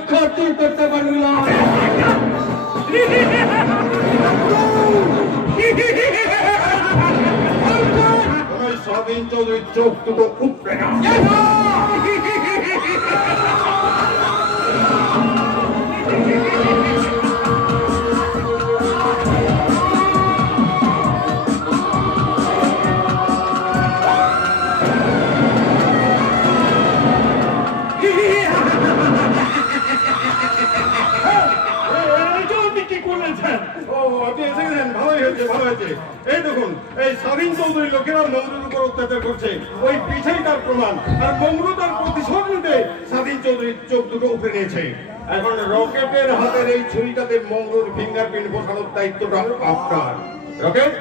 ক্ষতি করতে পারবি না। ওই স্বাধীন চৌধুরীর চোখ দুটো উপড়ে নাও। ও, আপনি এসে গেছেন, ভালোই হয়েছে, ভালো হয়েছে। এই দেখুন, এই স্বাধীন চৌধুরী লোকেরা মমরুর উপর অত্যাচার করছে, ওই পিছাই তার প্রমাণ। আর মমরু তার প্রতিশোধ নিতে স্বাধীন চৌধুরীর চোখ দুটো উপরে নিয়েছে। এখন রকেটের হাতের এই ছুরিটাতে মমরুর ফিঙ্গারপ্রিন্ট বসানোর দায়িত্বটা আপনার। রকেট,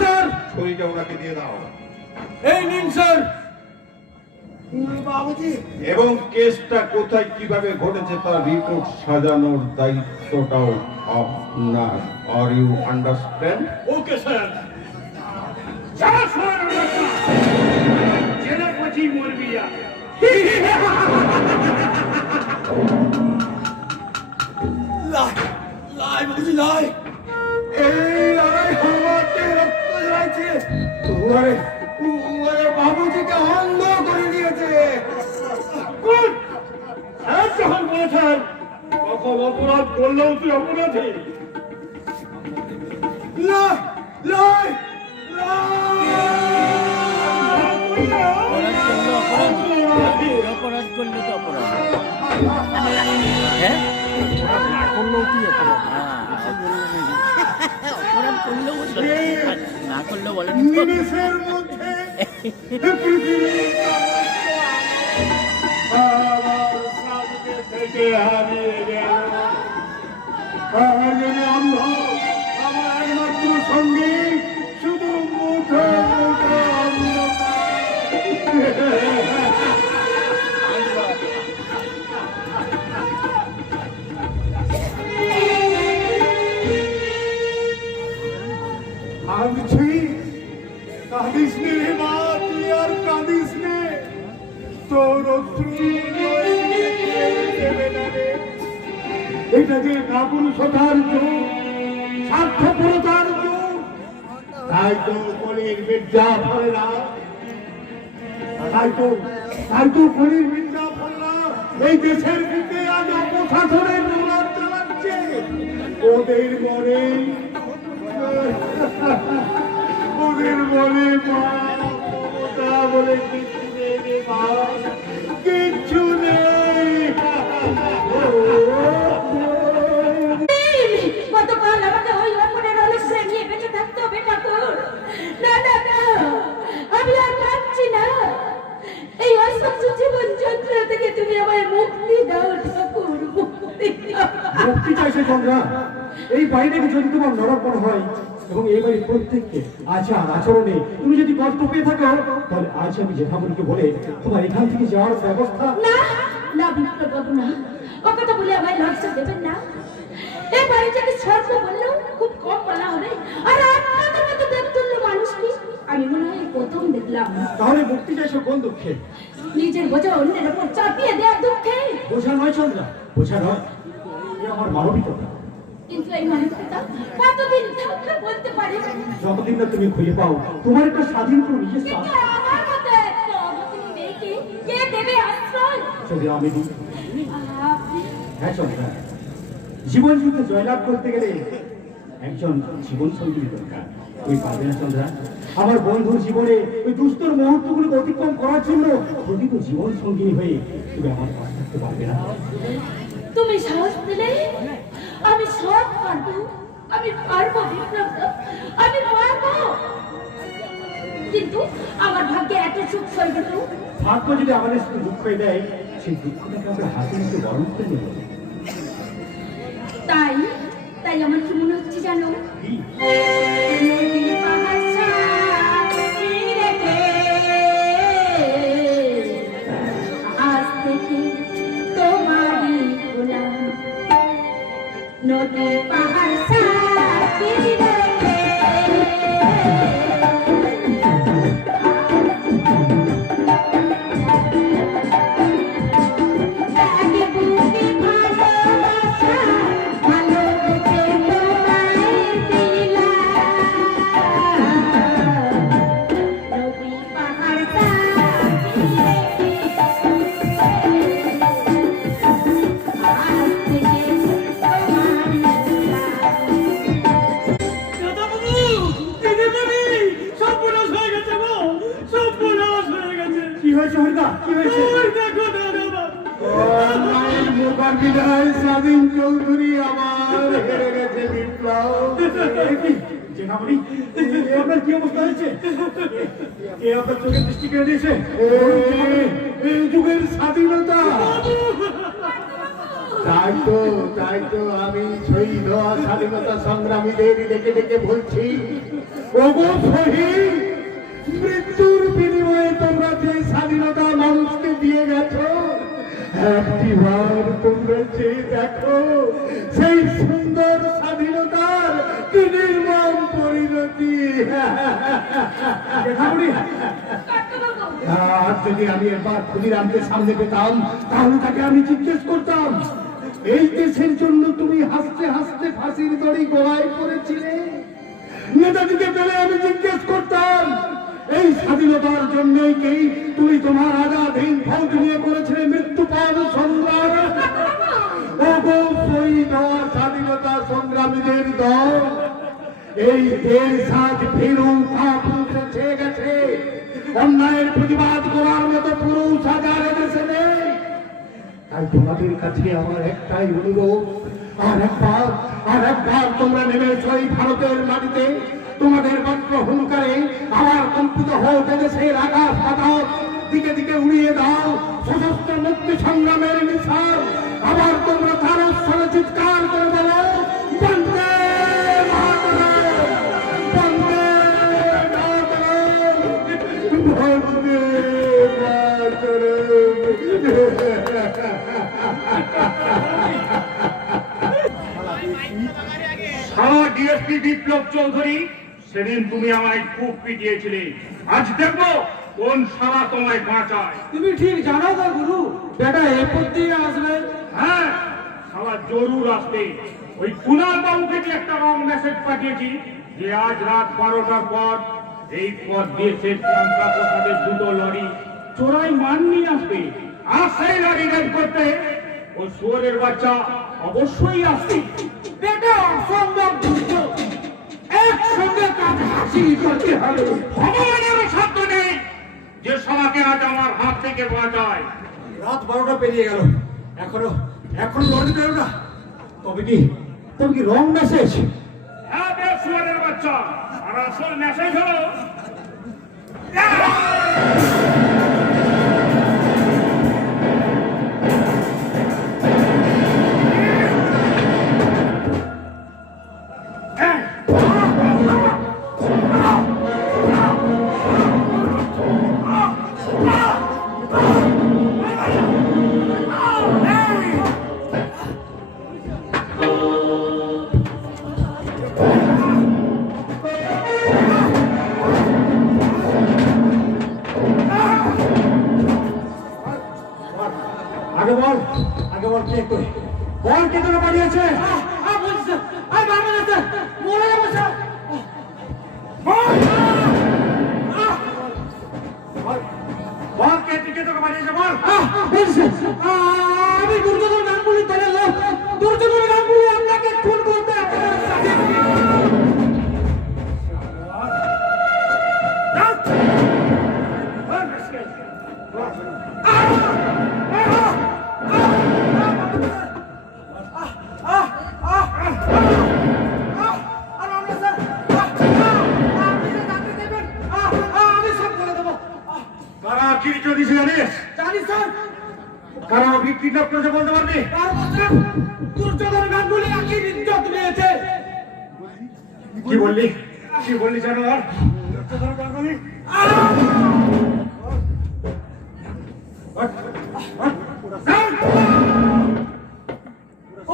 স্যার, ছুরিটা ওনাকে দিয়ে দাও। এই নিন স্যার। এবং কেসটা কোথায় কিভাবে ঘটেছে তার রিপোর্ট সাজানোর দায়িত্বটাও আপনার। Are you understand? Okay sir. জেনে પછી মরবি আর। লাই বুঝি লাই, এই লড়াই হওয়াতে রক্ত ঝরাইছে, ওরে ওরে বাবুজিকে অন্ধ করে দিয়েছে। স্যার যখন বলেছেন কখন অপরাধ করলেও তুই অপরাধী। লাই লাই অপরাধ করলে তো অপরাধ, হ্যাঁ না করলেও তুই অপরাধ, অপরাধ করলেও না করলেও বলে নিমেষের মধ্যে পৃথিবীর আমার সামনে থেকে হারিয়ে গেল। যদি অন্ধ আমার একমাত্র সঙ্গী শুধু মুঠো মুঠো কাঁদছি, কাঁদিস নে রে মা, তুই আর কাঁদিস নে, তোর অশ্রু দেবে না রে। এটা যে কাপুরুষতার যুগ, স্বার্থপরতার যুগ, তাই তো কলির মির্জা ফলেরা, তাই তো কলির মির্জা ফলেরা এই দেশের বুকে আজ অপশাসনের রোলার চালাচ্ছে। ওদের মনে মা মমতা বলে কিছু নেই রে মা, কিচ্ছু নেই। গতকাল আমাকে ওই অপরের অলস্যে নিয়ে বেঁচে থাকতে হবে ঠাকুর। না না না, আমি আর পারছি না। এই অসহ্য জীবন যন্ত্রণা থেকে তুমি আমায় মুক্তি দাও ঠাকুর, মুক্তি দাও। মুক্তি চাইছে চন্দ্রা। এই বাড়িটাকে যদি তোমার নরক মনে হয় এবং এই বাড়ির প্রত্যেককে আচার আচরণে তুমি যদি কষ্ট পেয়ে থাকো, তাহলে আজ আমি জেঠামণিকে বলে তোমার এখান থেকে যাওয়ার ব্যবস্থা। না না বিপ্লব বাবু, না, ও কথা বলে আমায় লজ্জা দেবেন না। এই বাড়িটাকে স্বর্গ বললেও খুব কম বলা হবে। আর আপনাদের মতো দেবতুল্য মানুষকে আমি মনে হয় প্রথম দেখলাম। তাহলে মুক্তি চাইছো কোন দুঃখে? নিজের বোঝা অন্যের উপর চাপিয়ে দেওয়ার দুঃখে। বোঝা নয় চন্দ্রা, বোঝা নয়, এ আমার মানবিকতা। কিন্তু এই মানসিকতা কতদিন থাকলে বলতে পারি। যতদিন না তুমি খুঁজে পাও তোমার একটা স্বাধীন কোনো নিজের স্থান, কিন্তু আমার মতো একটা অভাগিনী মেয়েকে কে দেবে আশ্রয়? যদি আমি দিই। আপনি হ্যাঁ চন্দ্রা, জীবন যুদ্ধে জয়লাভ করতে গেলে একজন জীবন সঙ্গী দরকার। ওই পারবে না চন্দ্রা? আমার বন্ধুর জীবনে ওই দুস্তর মুহূর্তগুলোকে অতিক্রম করার জন্য প্রকৃত জীবন সঙ্গিনী হয়ে তুমি আমার পাশে থাকতে পারবে না? তুমি সাহস দিলে আমি সব পারবো। আমি পারবো বিপ্লব, আমি পারবো। কিন্তু আমার ভাগ্যে এত সুখ সইবে তো। ভাগ্য যদি আমাদের শুধু দুঃখ দেয়, সেই দুঃখটাকে আমরা হাতে নিতে বরণ করে নেব। তাই তাই আমার কি মনে হচ্ছে জানো? কি? নদী পাহাড় তীরেতে দিদিমণি, সর্বনাশ হয়ে গেছে গো, সর্বনাশ হয়ে গেছে। কি হয়েছে হরিদা, কি হয়েছে? ওই দেখো দাদা, অন্যায়ের মোকাবিলায় স্বাধীন চৌধুরী আমার হেরে গেছে বিপ্লব। জেনামণি, আপনার কি অবস্থা হয়েছে? এ আপনার চোখের দৃষ্টি কেড়ে দিয়েছে? এই যুগের স্বাধীনতা। তাই তো আমি শহীদ হওয়া স্বাধীনতা সংগ্রামীদের ডেকে ডেকে বলছি, ওগো শহীদ, মৃত্যুর বিনিময়ে তোমরা যে স্বাধীনতা মানুষকে দিয়ে গেছো, একটিবার তোমরা যে দেখো সেই সুন্দর স্বাধীনতার কি নির্মম পরিণতি। জেনামণি, আর যদি আমি একবার ক্ষুদিরামকে সামনে পেতাম, তাহলে তাকে আমি জিজ্ঞেস করতাম, এই দেশের জন্য তুমি হাসতে হাসতে ফাঁসির দড়ি গলায় পড়েছিলে? নেতাজিকে পেলে আমি জিজ্ঞেস করতাম, এই স্বাধীনতার জন্যই কি তুমি তোমার আজাদহীন ফৌজ নিয়ে করেছিলে মৃত্যুপণ সংগ্রাম? ওগো শহীদ হওয়া স্বাধীনতা সংগ্রামীদের দল, এই দেশ আজ ভীরু কাপুরুষে ছেয়ে গেছে। অন্যায়ের প্রতিবাদ করার মতো পুরুষ হাজার দেশে নেই। তাই তোমাদের কাছে আমার একটাই অনুরোধ, আর একবার তোমরা নেমে এসো এই ভারতের মাটিতে। তোমাদের মাত্র হুঙ্কারে আবার কম্পিত হোক দেশের আকাশ পাতাল, দিকে দিকে উড়িয়ে দাও সশস্ত্র মুক্তি সংগ্রামের মিশন। আবার তোমরা তার স্বরে চিৎকার করে বলো, বন্দে মাতরম, বন্দে মাতরম, বন্দে সারা ডিএসপি বিপ্লব চৌধুরী, সেদিন তুমি আমায় খুব পিটিয়েছিলে। আজ দেখবো কোন সারা তোমায় বাঁচায়। তুমি ঠিক জানো তো গুরু, বেটা এরপর দিয়ে আসবে। হ্যাঁ, সারা জরুর আসবে। ওই কুনাল বাবুকে দিয়ে একটা রং মেসেজ পাঠিয়েছি যে আজ রাত 12টার পর এই পথ দিয়ে শেষ শান্তা প্রসাদের দুটো লরি চোরাই মান নিয়ে আসবে। আর সেই লরি রেড করতে ও শুয়োরের বাচ্চা অবশ্যই আসবে। বেটা অসম্ভব দুষ্ট, একসঙ্গে কাজ হাসিল করতে হবে। ভগবানের সাধ্য নেই যে সবাইকে আজ আমার হাত থেকে বাঁচায়। রাত 12টা পেরিয়ে গেল, এখনো লড়তে পেল না। তবে কি রং মেসেজ? হ্যাঁ বে শুয়োরের বাচ্চা, আর আসল মেসেজ হলো আগে বল কে করে বল, কে তোকে পাঠিয়েছে? বলছি স্যার, পারবে না স্যার, মরে যাবো স্যার। বল কে তোকে পাঠিয়েছে, বল। বলছি আমি দুর্যোধন গাঙ্গুলির দলের লোক। দুর্যোধন গাঙ্গুলি আপনাকে খুন করতে আপনার সাথে কারা কিডন্যাপ দিয়েছে জানিস? জানি স্যার, কারা ওকে কিডন্যাপ করেছে বলতে পারবি? পারবো স্যার। দুর্যোধন গাঙ্গুলি আগে ইজ্জত নিয়েছে। কি বললি জানো? আর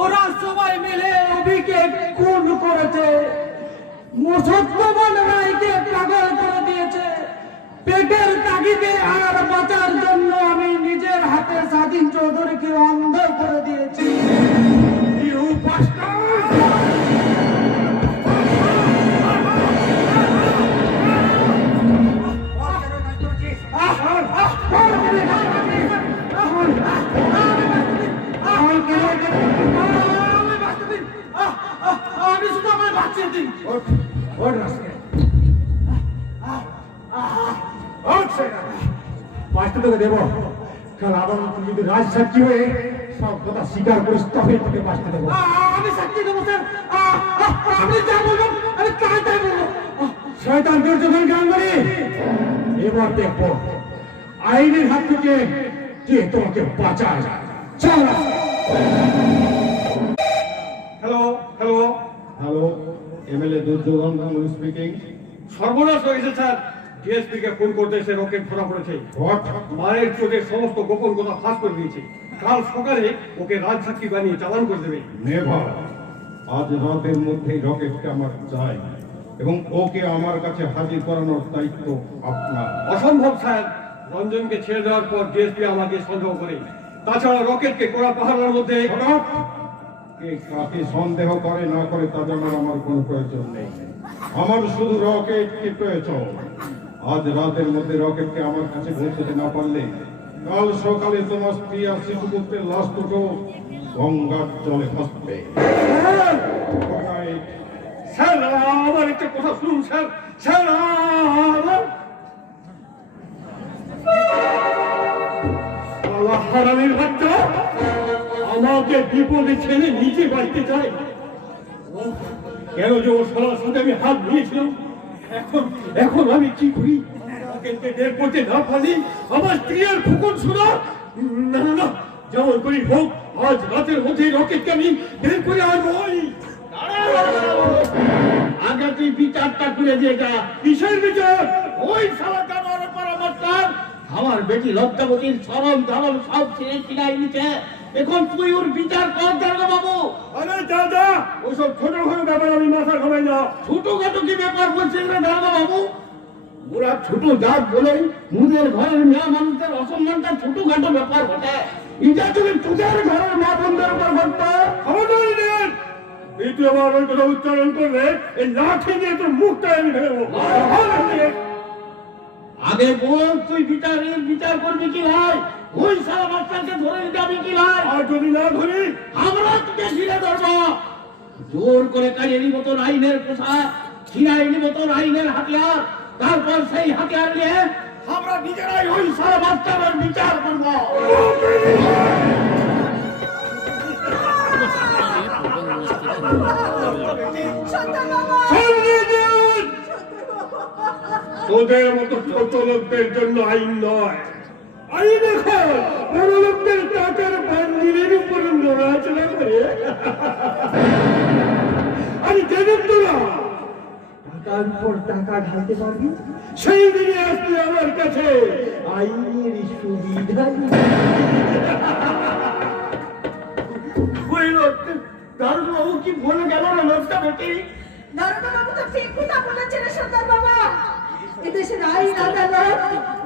ওরা সবাই মিলে অভিকে খুন করেছে, সত্যবান রায়কে পাগল করে দিয়েছে। পেটের তাগিদে আর বাঁচার জন্য আমি নিজের হাতে স্বাধীন চৌধুরীকে অন্ধ করে দিয়েছি। আমি শুধু আমার বাচ্চা দিন। বাঁচতে তোকে দেবো, কারণ আদালত যদি রাজ সাক্ষী হয়ে সব কথা স্বীকার করিস তবে তোকে বাঁচতে দেবো। আমি সাক্ষী দেবো স্যার, আপনি যা বলবেন আমি তাই তাই বলবো। শয়তান দুর্যোধন গাঙ্গুলি, এবার দেখবো আইনের হাত থেকে কে তোমাকে বাঁচায়। চল। Hello hello hello, MLA Duryodhan Ganguly speaking. সর্বনাশ হয়েছে স্যার, ডিএসপি কে ফোন করতে এসে রকেট ধরা পড়েছে। হোয়াট? মায়ের চোটের সমস্ত গোপন কথা ফাঁস করে দিয়েছে। কাল সকালে ওকে রাজসাক্ষী বানিয়ে চালান করে দেবে। নেভার। আজ রাতের মধ্যেই রকেটকে আমার চাই এবং ওকে আমার কাছে হাজির করানোর দায়িত্ব আপনার। অসম্ভব স্যার, রঞ্জনকে ছেড়ে দেওয়ার পর ডিএসপি আমাকে সন্দেহ করে। তাছাড়া রকেটকে কড়া পাহাড়ের মধ্যে হঠাৎ কে কাকে সন্দেহ করে না করে তা জানার আমার কোনো প্রয়োজন নেই। আমার শুধু রকেটকে প্রয়োজন। আজ রাতের মধ্যে রকেটকে আমার কাছে পৌঁছতে না পারলে কাল সকালে তোমার স্ত্রী আর শিশুপুত্রের লাশ দুটো গঙ্গার জলে ভাসবে। স্যার আমার একটা কথা শুনুন স্যার। স্যার আল্লাহ হারামির বাচ্চা আমাকে বিপদে ছেড়ে নিচে বাড়িতে যায়। কেন যে ওর সবার সাথে আমি হাত দিয়েছিলাম, এখন এখন আমি কি করি? ওকে বের করতে না পারি আমার স্ত্রীর ফুকন শোনা। না না না, যেমন করি হোক আজ রাতের মধ্যে রকেটকে আমি বের করে আনবই। আগে তুই বিচারটা করে দিয়ে যা। কিসের বিচার? ওই শালা কামার পরামর্শ। আমার বেটি লজ্জাবতীর সরম ধরম সব ছেড়ে চিনাই নিতে, এখন তুই ওর বিচার কর দারোগা বাবু। আরে দাদা, ওসব ছোটখাটো ব্যাপার আমি মাথা ঘামাই না। ছোটখাটো কি ব্যাপার বলছেন না দারোগা বাবু? ওরা ছোট জাত বলে মুদের ঘরের মেয়ে মানুষদের অসম্মানটা ছোটখাটো ব্যাপার ঘটে। এটা তুমি তোদের ঘরের মা বোনদের উপর ঘটতো। খবরদার নেন, এই তুই আমার ওই কথা উচ্চারণ করলে এই লাঠি দিয়ে তোর মুখটা আমি ভেঙে আগে বল, তুই বিচার করবি কি ভাই? ওই সারা বাচ্চাকে ধরে যাবি কি ভাই? আর যদি না ধরি আমরা তোকে ঘিরে ধরবো। জোর করে কারিয়ারি মতন আইনের পোশাক, ছিনাইনি মতন আইনের হাতিয়ার, তারপর সেই হাতিয়ার নিয়ে আমরা নিজেরাই ওই সারা বাচ্চার বিচার করবো। তোদের মতো ছোট লোকদের জন্য আইন নয়, আইন এখন বড় লোকদের টাকার বান্ডিলের উপর নড়াচড়া করে। আমি জানি তোরা টাকার উপর টাকা ঢালতে পারবি, সেই দিনে আসবি আমার কাছে আইনের সুবিধা। দারুবাবু কি বলে গেল না লোকটা বেটি? দারোগা বাবু তো ঠিক কথা বলেছেন সর্দার বাবা। এদেশের আইন আদালত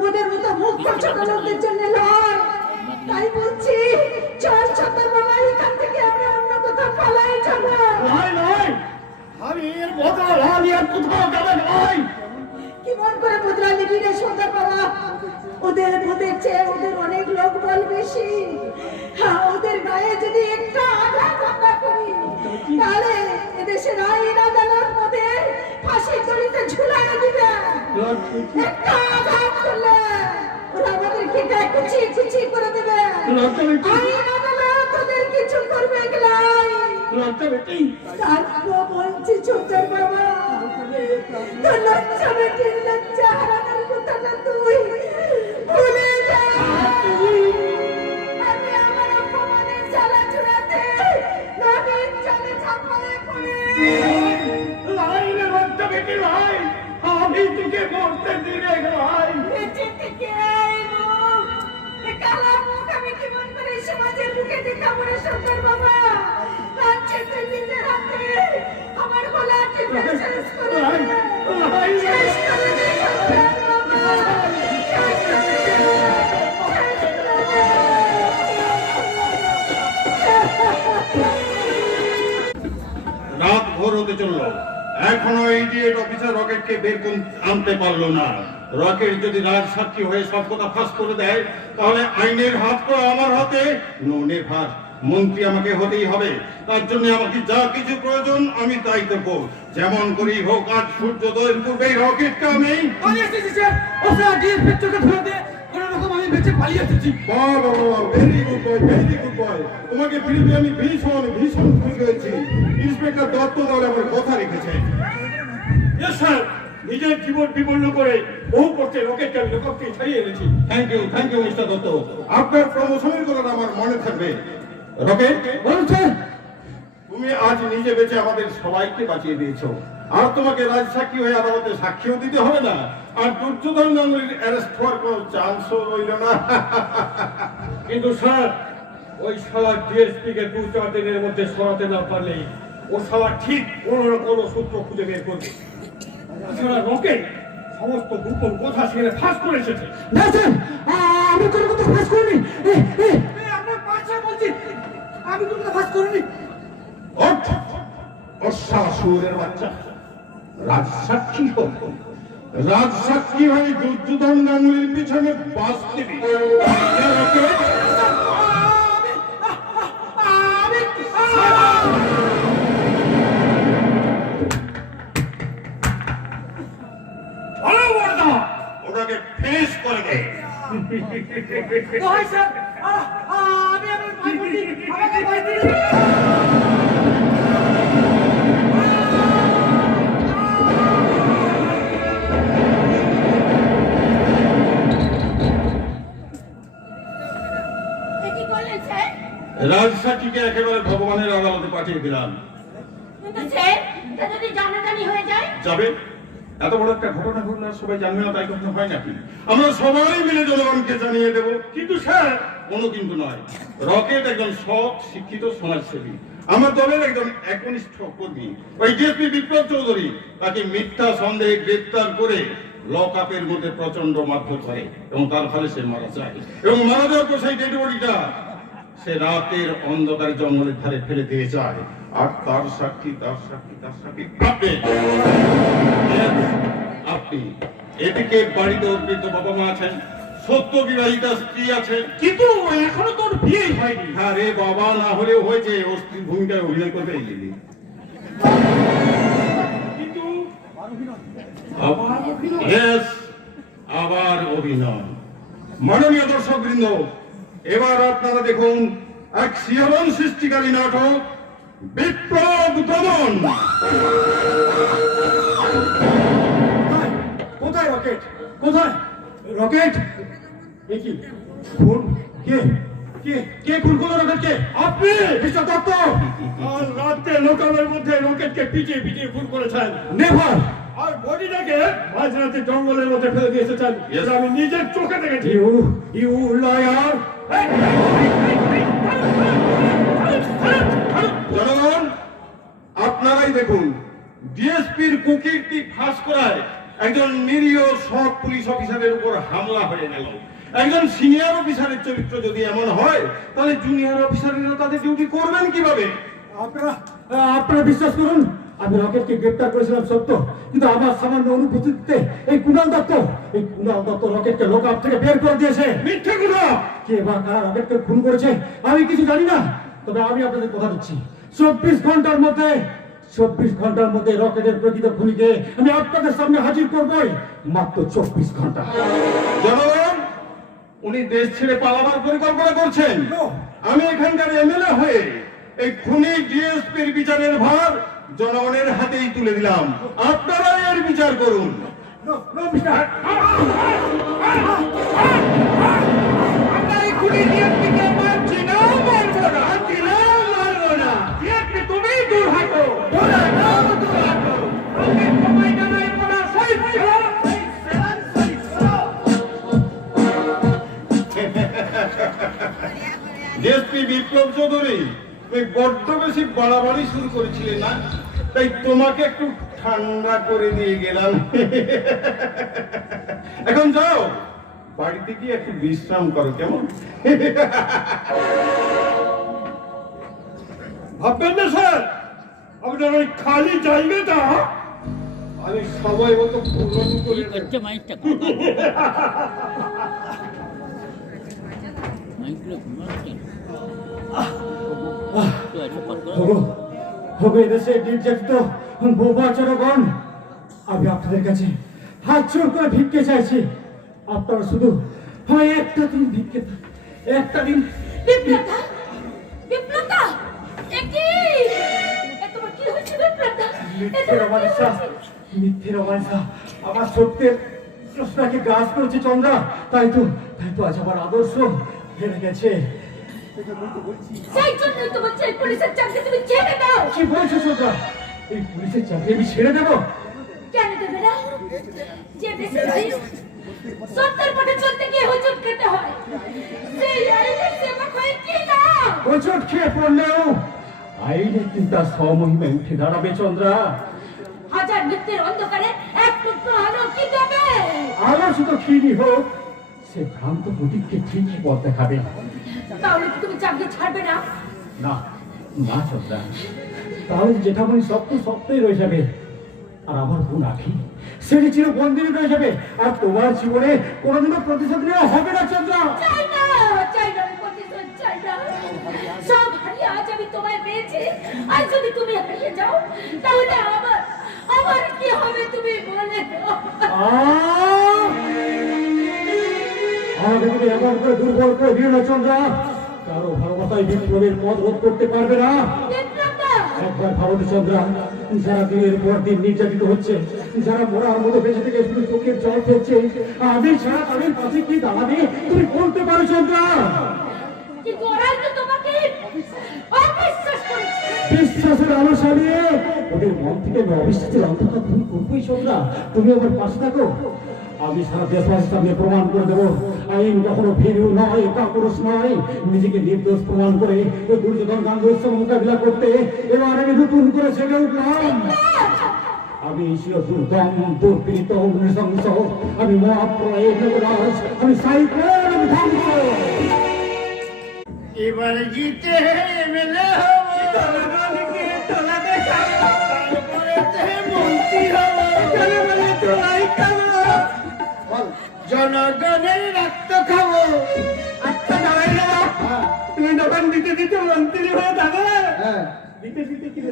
ওদের মতো মুখ ছোট লোকদের জন্য নয়। তাই বলছি চল সর্দার বাবা, এখান থেকে আমরা অন্য কোথাও পালাই যাবো। নয় নয়, আমি এর বদল আমি আর কোথাও যাবো নয়। কি মন করে মুদ্রা নিবি রে সর্দার বাবা? ওদের চেয়ে ওদের অনেক লোক বল বেশি। হ্যাঁ, ওদের গায়ে যদি একটা আঘাত আমরা করি তাহলে এদেশের আইন আদালত ওদের ফাঁসির দড়িতে ঝুলাইয়া দিবে। একটা আঘাত করলে ওরা আমাদেরকে গায়ে কুচি করে দেবে। আইন আদালত ওদের কিছু করবে গেলাই। তারপর বলছি ছোটর বাবা, তোর লজ্জা বেটির লজ্জা হারানোর কথাটা তুই ভুলে যা। আমি আমার অপমানের জ্বালা চূড়াতে নদীর জলে ঝাঁপালে পড়ে। আমি তোকে মরতে দিলে ভাই। বেঁচে থেকে এই মুখ, এ কালা মুখ আমি কেমন করে সমাজের বুকে দেখাবো রে শঙ্কর বাবা? রাজ্যে তুই নিজের হাতে আমার গলা টিপে শেষ করে দে। শেষ করে দে শঙ্কর বাবা, শেষ করে দে, শেষ করে দে। রাত ভোর হতে চলল, এখনো ইডিয়েট অফিসার রকেটকে বের আনতে পারলো না। রকেট যদি রাজ সাক্ষী হয়ে সব কথা ফাঁস করে দেয় তাহলে আইনের হাত তো আমার হাতে। নো নেভার, মন্ত্রী আমাকে হতেই হবে। তার জন্য আমাকে যা কিছু প্রয়োজন আমি তাই করবো, যেমন করেই হোক। আজ সূর্যোদয়ের পূর্বেই রকেটকে আমি আমি এসেছি স্যার, ও স্যার ডিএসপি চোখে ধরে দিয়ে কোনো রকম আমি বেঁচে পালিয়ে এসেছি। Very good boy, very good boy. তোমাকে ফিরে আমি ভীষণ ভীষণ খুশি হয়েছি। ইন্সপেক্টর দত্ত তাহলে আমার কথা রেখেছে। স্যার, নিজের জীবন বিপন্ন করে বহু পক্ষে রকেটকে আমি লোককে ছাড়িয়ে এনেছি। Thank you Mr Dutta. আপনার প্রমোশনের কথা আমার মনে থাকবে। রকেট, বলুন স্যার। তুমি আজ নিজে বেঁচে আমাদের সবাইকে বাঁচিয়ে দিয়েছো। আর তোমাকে রাজসাক্ষী হয়ে আদালতে সাক্ষীও দিতে হবে না। আর দুর্যোধন গাঙ্গুলির অ্যারেস্ট হওয়ার কোনো চান্সও রইল না। কিন্তু স্যার, ওই শালা ডিএসপি কে 2-4 দিনের মধ্যে সরাতে না পারলে ও শালা ঠিক কোনো না কোনো সূত্র খুঁজে বের করবে। তাছাড়া রকেট সমস্ত গোপন কথা সেখানে ফাঁস করে এসেছে। না স্যার, আমি কোনো কথা ফাঁস করিনি। আপনার পাশে বলছি, আমি কোনো কথা ফাঁস করিনি। অশ্বাসুরের বাচ্চা, রাজসাক্ষী হোক। রাজসাক্ষী হয়ে দুর্যোধন গাঙ্গুলির পিছনে বাস দিবি। ওটাকে ফিনিশ করে দে। হয় স্যার, আমি আপনার ভাই বলছি, আমাকে ভাই দিন। কি করলেন স্যার? রাজসাক্ষীকে একেবারে ভগবানের আদালতে পাঠিয়ে দিলাম। কিন্তু স্যার, তা যদি জানাজানি হয়ে যায়? যাবে, এত বড় একটা ঘটনা ঘটলে আর সবাই জানবে না তাই কথা হয় নাকি? আমরা সবাই মিলে জনগণকে জানিয়ে দেব। কিন্তু স্যার, কোনো কিন্তু নয়। রকেট একজন সৎ শিক্ষিত সমাজসেবী, আমার দলের একজন একনিষ্ঠ কর্মী। ওই ডিএসপি বিপ্লব চৌধুরী তাকে মিথ্যা সন্দেহে গ্রেপ্তার করে লক আপের মধ্যে প্রচন্ড মারধর করে এবং তার ফলে সে মারা যায়। এবং মারা যাওয়ার পর সেই ডেড বডিটা সে রাতের অন্ধকারে জঙ্গলের ধারে ফেলে দিয়ে যায়। আর তার সাক্ষী আপনি। এদিকে বাড়িতে বৃদ্ধ বাবা মা আছেন, সত্য বিবাহিতা স্ত্রী আছেন, কিন্তু এখনো তোর বিয়েই হয়নি। আরে বাবা, না হলেও হয়েছে। ও স্ত্রীর ভূমিকায় অভিনয় করবে এলি। কিন্তু আবার অভিনয়। মাননীয় দর্শক বৃন্দ, এবার আপনারা দেখুন এক শিহরণ সৃষ্টিকারী নাটক, বিপ্লব দমন। কোথায় রকেট? কোথায় রকেট? কি খুন? কে কে কে খুন করলো রকেটকে? আপনি মিস্টার দত্ত! আর রাতে লোকালের মধ্যে রকেটকে পিটিয়ে পিটিয়ে খুন করেছেন। নেভার! আর বডিটাকে মাঝরাতে জঙ্গলের মধ্যে ফেলে দিয়ে এসেছেন। এটা আমি নিজের চোখে দেখেছি। You liar! জনগণ, আপনারাই দেখুন, ডিএসপির কুকীর্তি ফাঁস করায় একজন নিরীহ সৎ পুলিশ অফিসারের উপর হামলা হয়ে গেল। একজন সিনিয়র অফিসারের চরিত্র যদি এমন হয়, তাহলে জুনিয়র অফিসারেরা তাদের ডিউটি করবেন কিভাবে? আপনারা বিশ্বাস করুন, আমি রকেটকে গ্রেপ্তার করেছিলাম সত্য, কিন্তু আমার সামান্য অনুপস্থিতিতে এই কুণাল দত্ত রকেটকে লোক আপ থেকে বের করে দিয়েছে। মিথ্যে কথা! কে বা কারা রকেটকে খুন করেছে আমি কিছু জানি না, তবে আমি আপনাদের কথা দিচ্ছি 24 ঘন্টার মধ্যে রকেটের প্রকৃত খুনিকে আমি আপনাদের সামনে হাজির করবই। মাত্র 24 ঘন্টা। জনগণ, উনি দেশ ছেড়ে পালাবার পরিকল্পনা করছেন। আমি এখানকার এমএলএ হয়ে এই খুনি ডিএসপির বিচারের ভার জনগণের হাতেই তুলে দিলাম। আপনারা এর বিচার করুন। ডিএসপি বিপ্লব চৌধুরী, তুমি বড্ড বেশি বাড়াবাড়ি শুরু করেছিলে না? তাই তোমাকে একটু ঠান্ডা করে দিয়ে গেলাম। এখন যাও, বাড়িতে গিয়ে একটু বিশ্রাম করো, কেমন? ভাববেন না স্যার, আপনার ওই খালি জায়গাটা আমি সবাই মতো পূরণ করে দেব। করছে মাইকটা মাইকগুলো ঘুমাচ্ছে। তুই এসব কর কর। হবো হবে এদেশে নির্যাতিত বৌবাচারগণ, আমি আপনাদের কাছে হাত জোর করে ভিক্ষে চাইছি। আপনারা শুধু হয় একটা দিন ভিক্ষে দেন, একটা দিন। বিপ্লতা, বিপ্লতা, তোমার কি হয়েছে বিপ্লতা? মিথ্যের অমানিসা, মিথ্যের অমানিসা আমার সত্যের প্রশ্নকে গ্রাস করেছে চন্দ্রা। তাই তো আজ আমার আদর্শ হেরে গেছে। সেই জন্যই তোমার চাই পুলিশের চাকরি তুমি ছেড়ে দাও। কি বলছো চন্দ্রা? এই পুলিশের চাকরি আমি ছেড়ে দেবো? কেন দেবে না? যে দেশে সত্যের পথে চলতে গিয়ে হুজুট খেতে হয়, সেই আইনের সেবক হয়ে কি না? হোঁচট খেয়ে পড়লেও আইনে কিন্তু তার স্বমহিমায় উঠে দাঁড়াবে চন্দ্রা। হাজার মিথ্যের অন্ধকারে এক টুকরো আলো কি দেবে? আলো শুধু ক্ষীণই হোক, সে ভ্রান্ত প্রতীককে ঠিকই পথ দেখাবে। তাহলে কি তুমি চাকরি ছাড়বে না? না না চন্দ্রা, তাহলে যেটা বলি সত্য সত্যই রয়ে যাবে, আর আমার বোন আখি সেটি চির বন্দিনী রয়ে যাবে, আর তোমার জীবনে কোনোদিনও প্রতিশোধ নেওয়া হবে না চন্দ্রা। চাই না, চাই না, আমি প্রতিশোধ চাই না। সব হারিয়ে আজ আমি তোমায় পেয়েছি, আর যদি তুমি হারিয়ে যাও তাহলে আমার কি হবে তুমি বলে দাও। আমাকে তুমি এমন করে দুর্বল করে দিও না চন্দ্রা, কারো ভালোবাসায় বিপ্লবের পথ রোধ করতে পারবে না। বিপ্লতা, একবার ভারত চন্দ্রা, যারা দিনের পর দিন নির্যাতিত হচ্ছে, যারা মরার মতো বেঁচে থেকে শুধু চোখের জল ফেলছে, আমি ছাড়া তাদের কাছে কি দাঁড়াবে তুমি বলতে পারো চন্দ্রা? কিন্তু ওরাই তো তোমাকে অবিশ্বাস করেছে। বিশ্বাসের আলো সারিয়ে ওদের মন থেকে আমি অবিশ্বাসের অন্ধকার দূর করবোই চন্দ্রা। তুমি আমার পাশে থাকো, আমি সারা দেশবাসীর সামনে প্রমাণ করে দেবো আইন কখনো ভীরু নয়, কাপুরুষ নয়। নিজেকে নির্দোষ প্রমাণ করে ওই দুর্যোধন গান্ধীর সঙ্গে মোকাবিলা করতে এবার আমি নতুন করে জেগে উঠলাম। আমি ছিল দুর্গম, দুর্পীড়িত, নৃশংস, আমি মহাপ্রলয়ের নবরাজ, আমি সাইক্লোন, আমি ধ্বংস। এবার জিতে এমএলএ হব, জনগণকে তোলা দেখাবো, তারপরে মন্ত্রী হব, জনগণের তোলাই খাবো, জনগণের রক্ত খাবো। আচ্ছা দাঁড়াই না, তুমি যখন দিতে দিতে মন্ত্রী হয়ে যাবে,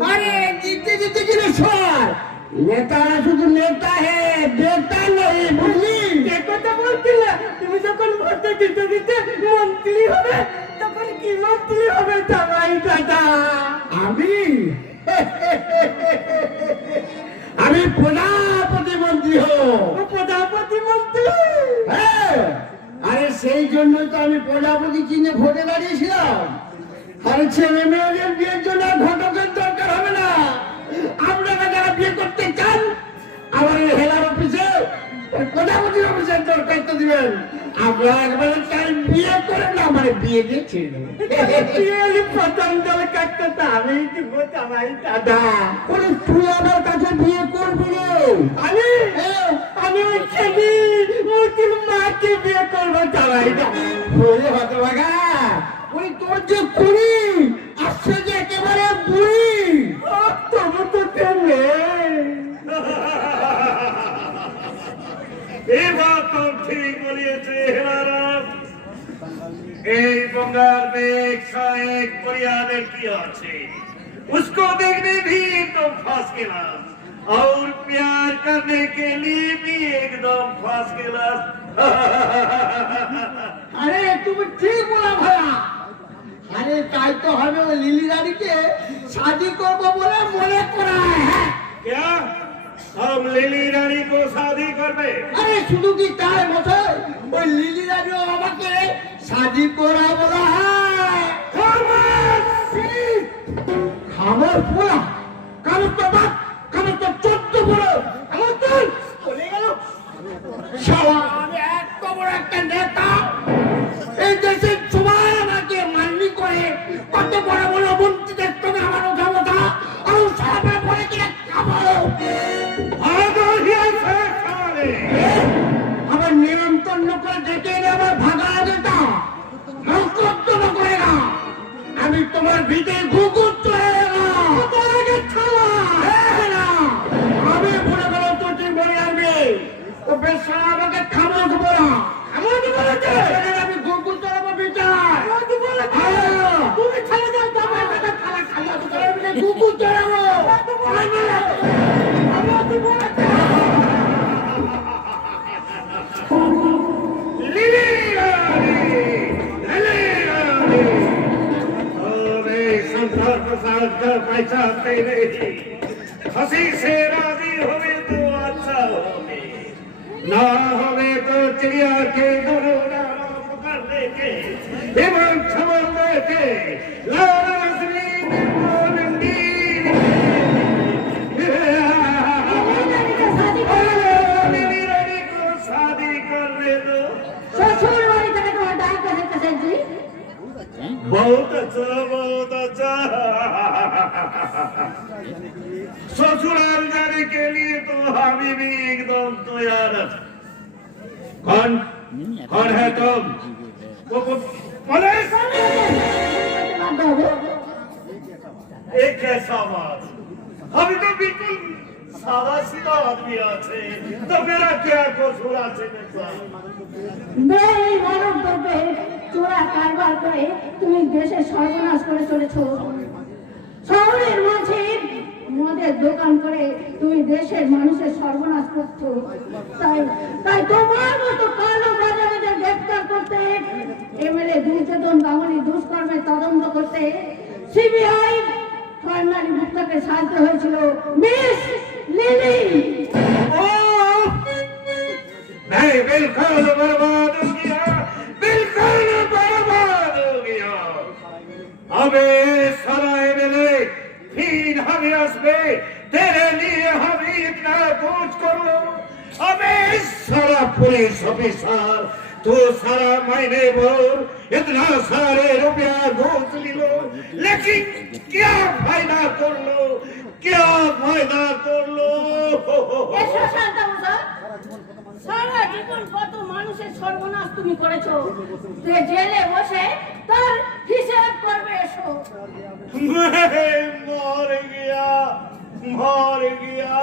আরে দিতে দিতে কি রে সর, নেতারা শুধু নেতা হে, বেটা নেই, বুঝলি? যে কথা বলছিলে, তুমি যখন ভোটে দিতে দিতে মন্ত্রী হবে, তখন কি মন্ত্রী হবে জামাই দাদা? আমি প্রজাপতি মন্ত্রী হব। প্রজাপতি মন্ত্রী? হ্যাঁ, আরে সেই জন্যই তো আমি প্রজাপতি চিহ্নে ভোটে দাঁড়িয়েছিলাম। আরে ছেলে মেয়েদের বিয়ের জন্য আর ঘটকের দরকার হবে না। আপনারা যারা বিয়ে করতে চান, আমার এই হেলার অফিসে প্রজাপতি অফিসের দরখাস্ত দিবেন। আপনারা একবারে চাই বিয়ে করেন না, মানে বিয়ে দিয়ে ছেড়ে দেবেন। প্রথম দরখাস্তটা আমি দিব জামাই দাদা। ওরে তুই আমার কাছে বিয়ে করবি রে? আমি ওই ছেলে মুতির মাকে বিয়ে করবো জামাই দাদা। ওরে হতভাগা, ওই তোর যে কুড়ি আসছে যে একেবারে বুড়ি, তবু তো তেমনি। এবার তো ঠিক বলিয়েছে হেলারাম। এই बंगाल में 101 बुनियादें की আছে, उसको देखने भी तो फंस क्लास, और प्यार करने के लिए भी एकदम फंस क्लास। আরে তুমি ঠিক বলা ভাইয়া। আরে তাই তো হবে, ওই লিলি রানীকে শাদি করবো বলে মনে করায়। হ্যাঁ, क्या हम लिली रानी को शादी करबे? আরে শুধু কি তাই মশাই, ওই লিলি রানীও আমাকে শাদি করা বলা হয়। খাবার পোড়া কারো তো বাপ, কারো তো 14 বড়, আমার তো চলে গেল। শালা, আমি এত বড় একটা নেতা, এই দেশের সবাই আমাকে মাননি করে, কত বড় বড় মন্ত্রীদের সঙ্গে আমার ক্ষমতা, আর সবাই বলে কিনা খাবো। আমার নিয়ন্ত্রণ করে ডেকে এনে আমার ভাগা যেটা মন্তব্য করে না, আমি তোমার ভিতরে ঘুঘুর আমি মনে করো তো তুই মনে আসবে, ও বেশ আমাকে খামোশ বলা, আমি ঘুঘুর চড়াবো বিচার। তুমি ছেড়ে যাও কুকুর চড়াবো লিলি রানী, লিলি রানী, अरे संसार प्रसाद का पैसा तेरे ही हंसी से राजी होवे तो अच्छा होवे, ना होवे तो चिड़िया के दुरुना पकड़ लेके हिमन छमन लेके लाल रजनी निर्मोलंगी लिली रानी को शादी कर ले दो। শ্বশুর বাড়ি থেকে তোমার দায়িত্ব দেখতেছেন জি बहुत अच्छा, बहुत अच्छा। ससुराल जाने के लिए तो हम भी एकदम तैयार हैं। कौन है तुम? पुलिस? বাধ্য হবে एक कैसा बात, अभी तो बिल्कुल सादा सीधा आदमी आते, तो मेरा क्या कसूर আছে এই মানব দ্রব্যে চোরা কারবার করে তুমি দেশের সর্বনাশ করে চলেছ। শহরের মাঝে মদের দোকান করে তুমি দেশের মানুষের সর্বনাশ করছো। তাই তাই তোমার মতো কালো বাজারিদের গ্রেফতার করতে, এমএলএ দুর্যোধন গাঙ্গুলি দুষ্কর্মের তদন্ত করতে সিবিআই কর্নারি মুক্তাকে সাহায্য হয়েছিল মিস লিলি। मैं बिल्कुल बर्बाद हो गया, बिल्कुल बर्बाद हो गया। अबे सारा एमएलए फिर हमें हंसबे, तेरे लिए हम इतना कुछ करो। अबे सारा पुलिस ऑफिसर तो सारा महीने भर इतना सारे रुपया घूस लो, लेकिन क्या फायदा कर लो, क्या फायदा कर लो। এসো শান্তা মুসা, সারা জীবন কত মানুষের সর্বনাশ তুমি করেছো, যে জেলে বসে তার হিসাব করবে। এসো मैं मर गया, मर गया।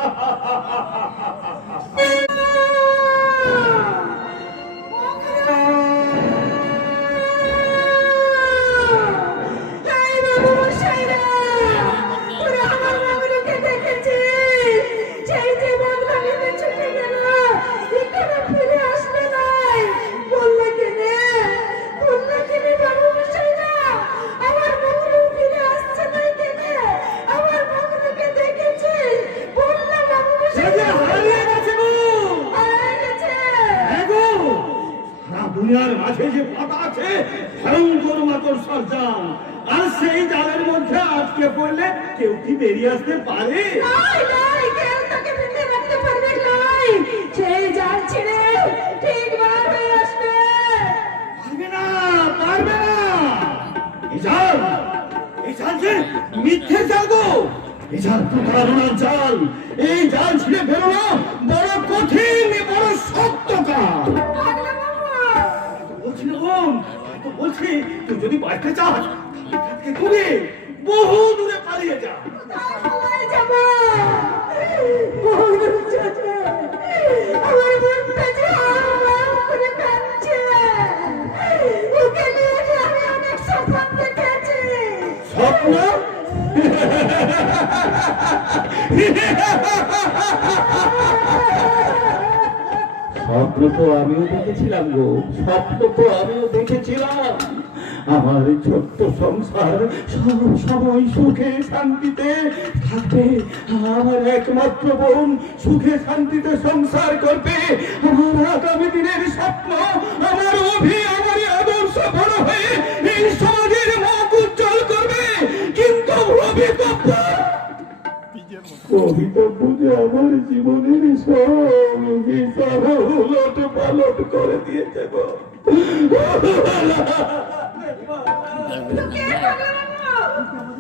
এই বাবু মশাইরা, তোরা আমার বাবুকে দেখেছিস? সেই যে বদলামিতে ছুটে গেল, এখানে ফিরে আসবে নাই। বললে কেনে বাবু মশাইরা, আমার বাবু ফিরে আসছে না কেনে? আমার বাবুকে দেখেছিস? বললে বাবু মশাইরা হারিয়ে গেছে গো, হারিয়ে গেছে। হ্যাঁ গো, সারা দুনিয়ার মাঝে যে পাতা আছে ভয়ঙ্কর মাতর সরজাল, আর সেই জালের মধ্যে আটকে পড়লে কেউ কি বেরিয়ে আসতে পারে? নাই নাই, কেউ তাকে বেঁধে রাখতে পারবে নাই। সেই জাল ছিঁড়ে ঠিক বার হয়ে আসবে। পারবে না, পারবে না। এই জাল যে মিথ্যে জাল গো, এই জাল প্রতারণার জাল। এই জাল ছিঁড়ে বেরোনো বড় কঠিন, বড় শক্ত কাজ। পাগলা বাবু, বলছি না বোন, তো বলছি তুই যদি বাঁচতে চাস তুমি বহু দূরে পালিয়ে যা। কোথায় যাবো? বহুদূর যাবে। আমার মনটা যে হাওয়া করে কাঁদছে। ওকে নিয়ে যে আমি অনেক স্বপ্ন দেখেছি। স্বপ্ন? স্বপ্ন তো আমিও দেখেছিলাম গো, স্বপ্ন তো আমিও দেখেছিলাম। আমার ছোট্ট সংসার সব সময় সুখে শান্তিতে থাকবে, আমার একমাত্র বোন সুখে শান্তিতে সংসার করবে। আমার আগামী দিনের স্বপ্ন, আমার আমার আদর্শ বড় হয়ে এই সমাজের মুখ উজ্জ্বল করবে। কিন্তু কবিতব্য যে আমার জীবনের সব উলট পালট করে দিয়েছে গো।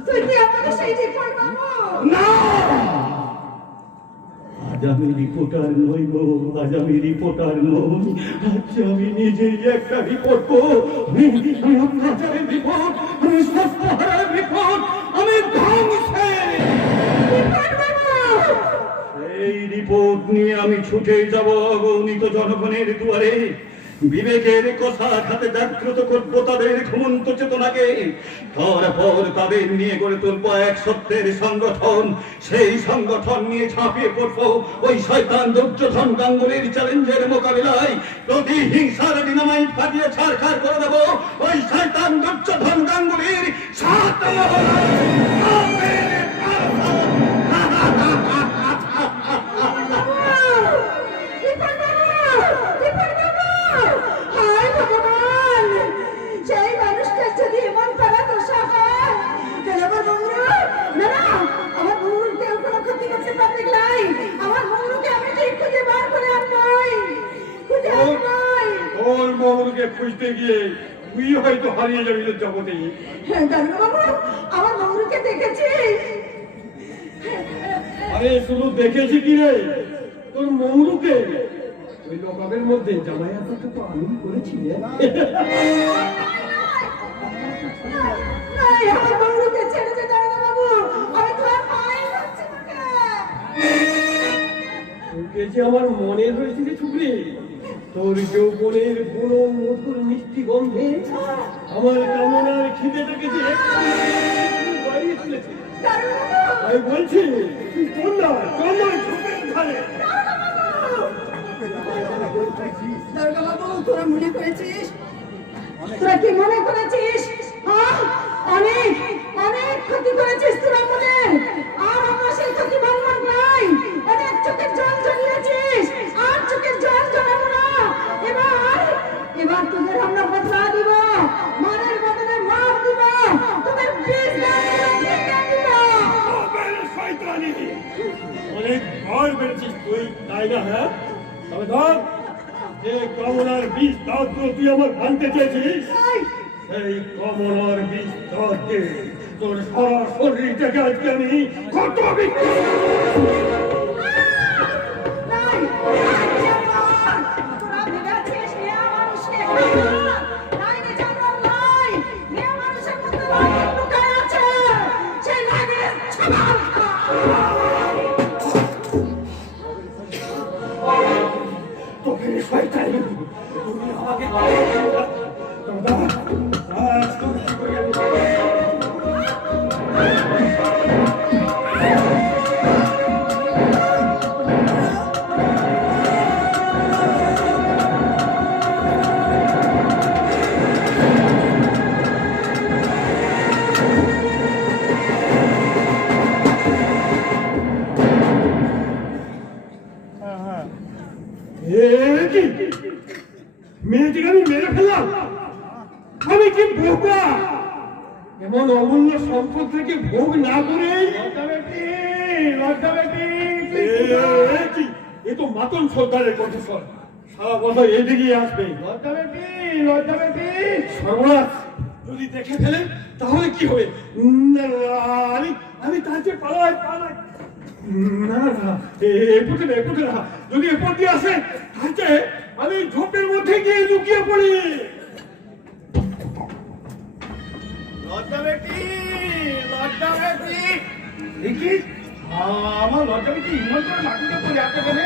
তুই কি আমাকে সেই রিপোর্ট পাবো? না, আজ আমি রিপোর্টার নই গো, আজ আমি রিপোর্টার নই। আজ আমি নিজেই একটা রিপোর্ট গো। আমি অত্যাচারের রিপোর্ট, আমি স্বাস্থ্যহারার রিপোর্ট, আমি ধ্বংসের। এই রিপোর্ট নিয়ে আমি ছুটে যাব অগণিত জনগণের দুয়ারে। বিবেকের কথা হাতে জাগ্রত করবো তাদের ঘুমন্ত চেতনাকে, তারপর তাদের নিয়ে গড়ে তুলবো এক সত্যের সংগঠন। সেই সংগঠন নিয়ে ঝাঁপিয়ে পড়বো ওই শয়তান দুর্যোধন গাঙ্গুলির চ্যালেঞ্জের মোকাবিলায়। প্রতিহিংসার ডিনামাইট ফাটিয়ে ছাড়খাড় করে দেবো ওই শয়তান দুর্যোধন গাঙ্গুলির সাত সেই মানুষটা যদি এমন করা দোষা হয়, তাহলে আমার বন্ধু না না আমার বন্ধুর কেউ কোনো ক্ষতি করতে পারবে নাই। আমার বন্ধুকে আমি ঠিক খুঁজে বার করে আনবই, খুঁজে আনবই। ওর মহরকে খুঁজতে গিয়ে তুই হয়তো হারিয়ে যাবি জগতে। দারুণ বাবু, আমার বন্ধুকে দেখেছিস? আরে শুধু দেখেছি কি রে, তোর মৌরুকে ওই লোকের মধ্যে জামাই আসাটা তো আমি করেছি। নাই, আমার বন্ধুকে ছেড়ে দে দারুণ বাবু, আমি তো আর পাই হচ্ছে তোকে। তোকে যে আমার মনে হয়েছে যে ছুকরি, তোর যৌবনের বুনো মধুর মিষ্টি গন্ধে আমার কামনার খিদেটাকে যে বাড়িয়ে তুলেছে। দারুণ বাবু, আমি বলছি চল না, চল না ঝোপের ধারে। দারোগা বাবু, তোরা মনে করেছিস? তোরা কি মনে করেছিস? হ্যাঁ, অনেক অনেক ক্ষতি করেছিস তোরা মনে। আর আমরা সেই ক্ষতি ভাঙবার নাই। অনেক চোখের জল জ্বালিয়েছিস, আর চোখের জল জ্বালাবো না। এবার তোদের আমরা বদলা দিব, মারের বদলে মার দিব, তোদের বিষ ভেঙে দিব। অনেক ভয় পেয়েছিস তুই, তাই না? হ্যাঁ, তবে ধর যে কমলার বীজ দাঁত তুই আমার ভাঙতে চেয়েছিস, সেই কমলার বীজ দাঁতকে তোর সারা শরীরটাকে আজকে আমি কত বিক্রি নাই, তোরা ভেবেছিস মেয়ে মানুষকে খাওয়া? নাই রে জানো, নাই। মেয়ে মানুষের মধ্যে লাগের লুকায় আছে, সেই লাগের ছড়াল খা। তোকে শয়তানি তুমি আমাকে মেয়েটিকে আমি মেরে ফেললাম। আমি কি বোকা? এমন অমূল্য সম্পদ থেকে ভোগ না করে এ তো মাতন সরকারের কণ্ঠস্বর, সারা বছর এদিকে আসবে। সর্বনাশ, যদি দেখে ফেলে তাহলে কি হবে? না, আমি তার চেয়ে পালাই। না না না, এপটে না, যদি এপট দিয়ে আসে তাহলে আমি ঝোপের মধ্যে গিয়ে লুকিয়ে পড়ি। আমার লজ্জা বেটি ইমন করে মাটিতে পড়ে আছে কেন?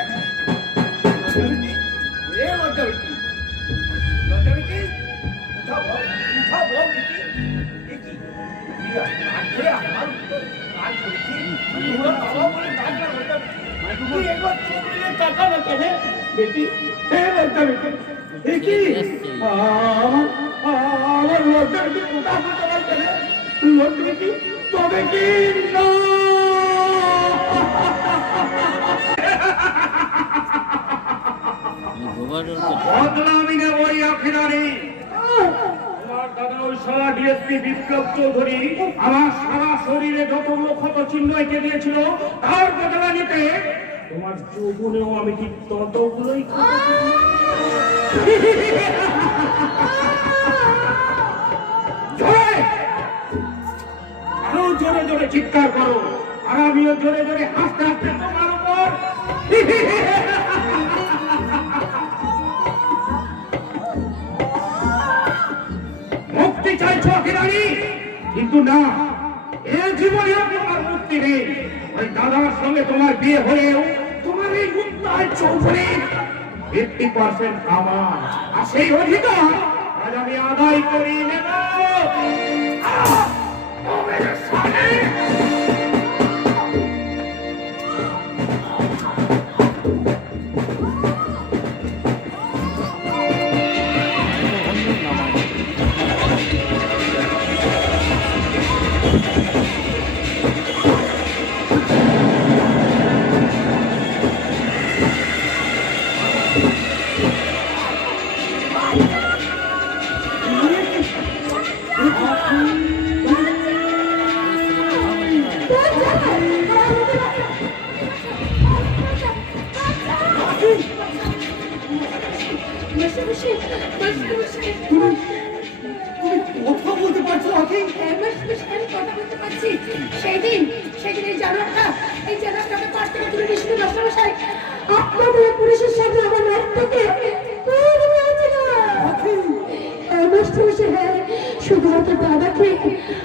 লজ্জা বেটি উঠা বল বেটি। আমার কাজ করছি বাবা বলে ডাকলাম লজ্জা বেটি। তুই একবার চোখ মিলে টাকা না কেন বেটি? লজ্জা বেটি দেখি আমার লজ্জা বেটি কোথা কোথা কেন? লজ্জা বেটি তবে কি না? আমার দাদা ওই সারা ডিএসপি বিপ্লব চৌধুরী আমার সারা শরীরে যতগুলো ক্ষত চিহ্ন এঁকে দিয়েছিল তার বদলা নিতে তোমার যৌবনেও আমি ঠিক ততগুলোই আরো জোরে জোরে চিৎকার করো, আর আমিও জোরে জোরে হাসতে হাসতে তোমার উপর মুক্তি চাইছো হিরানি, কিন্তু না, এ জীবনেও তোমার মুক্তি নেই। ওই দাদার সঙ্গে তোমার বিয়ে হলেও তোমার এই উত্তাল চৌধুরী 50% আমার, আর সেই অধিকার আজ আমি আদায় করে নেব। কথা বলতে পারছো আকি? সেদিন এই জানোয়ারটা পাশ থেকে তুলে নিয়ে শুধু মাস্টারমশাই আপনাদের পুলিশের সামনে আমার রক্তকে শুধুমাত্র দাদাকে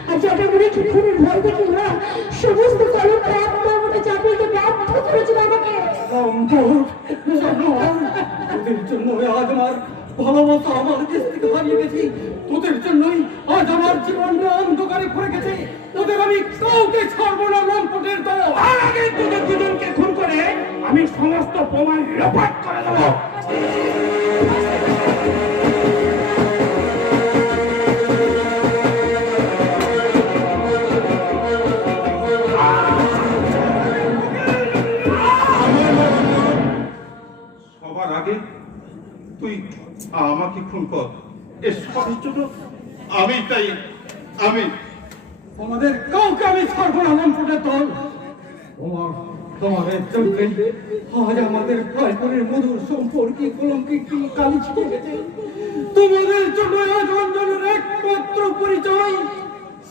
আর যাটা মনে খুনের ভয় দেখে ওরা সমস্ত কলম আপনার মনে চাপিয়ে বাধ্য করেছিল আমাকে। তোদের জন্য আজ আমার ভালোবাসা আমার দেশ থেকে হারিয়ে গেছি, তোদের জন্যই আজ আমার জীবনটা অন্ধকারে পড়ে গেছে। তোদের আমি কাউকে ছাড়বো না লম্পটের দল। আর আগে তোদের দুজনকে খুন করে আমি সমস্ত প্রমাণ লোপাট করে দেবো। সবার আগে তুই আমাকে খুন কর, এর সবই জন্য আমি আমাদের কাউকে আমি ছাড়বো না লম্পটের দল। তোমার একজনকে আজ আমাদের ভাইবোনের মধুর সম্পর্কে কলঙ্কিত কালি ছিটে গেছে। তোমাদের জন্য আজ রঞ্জনের একমাত্র পরিচয়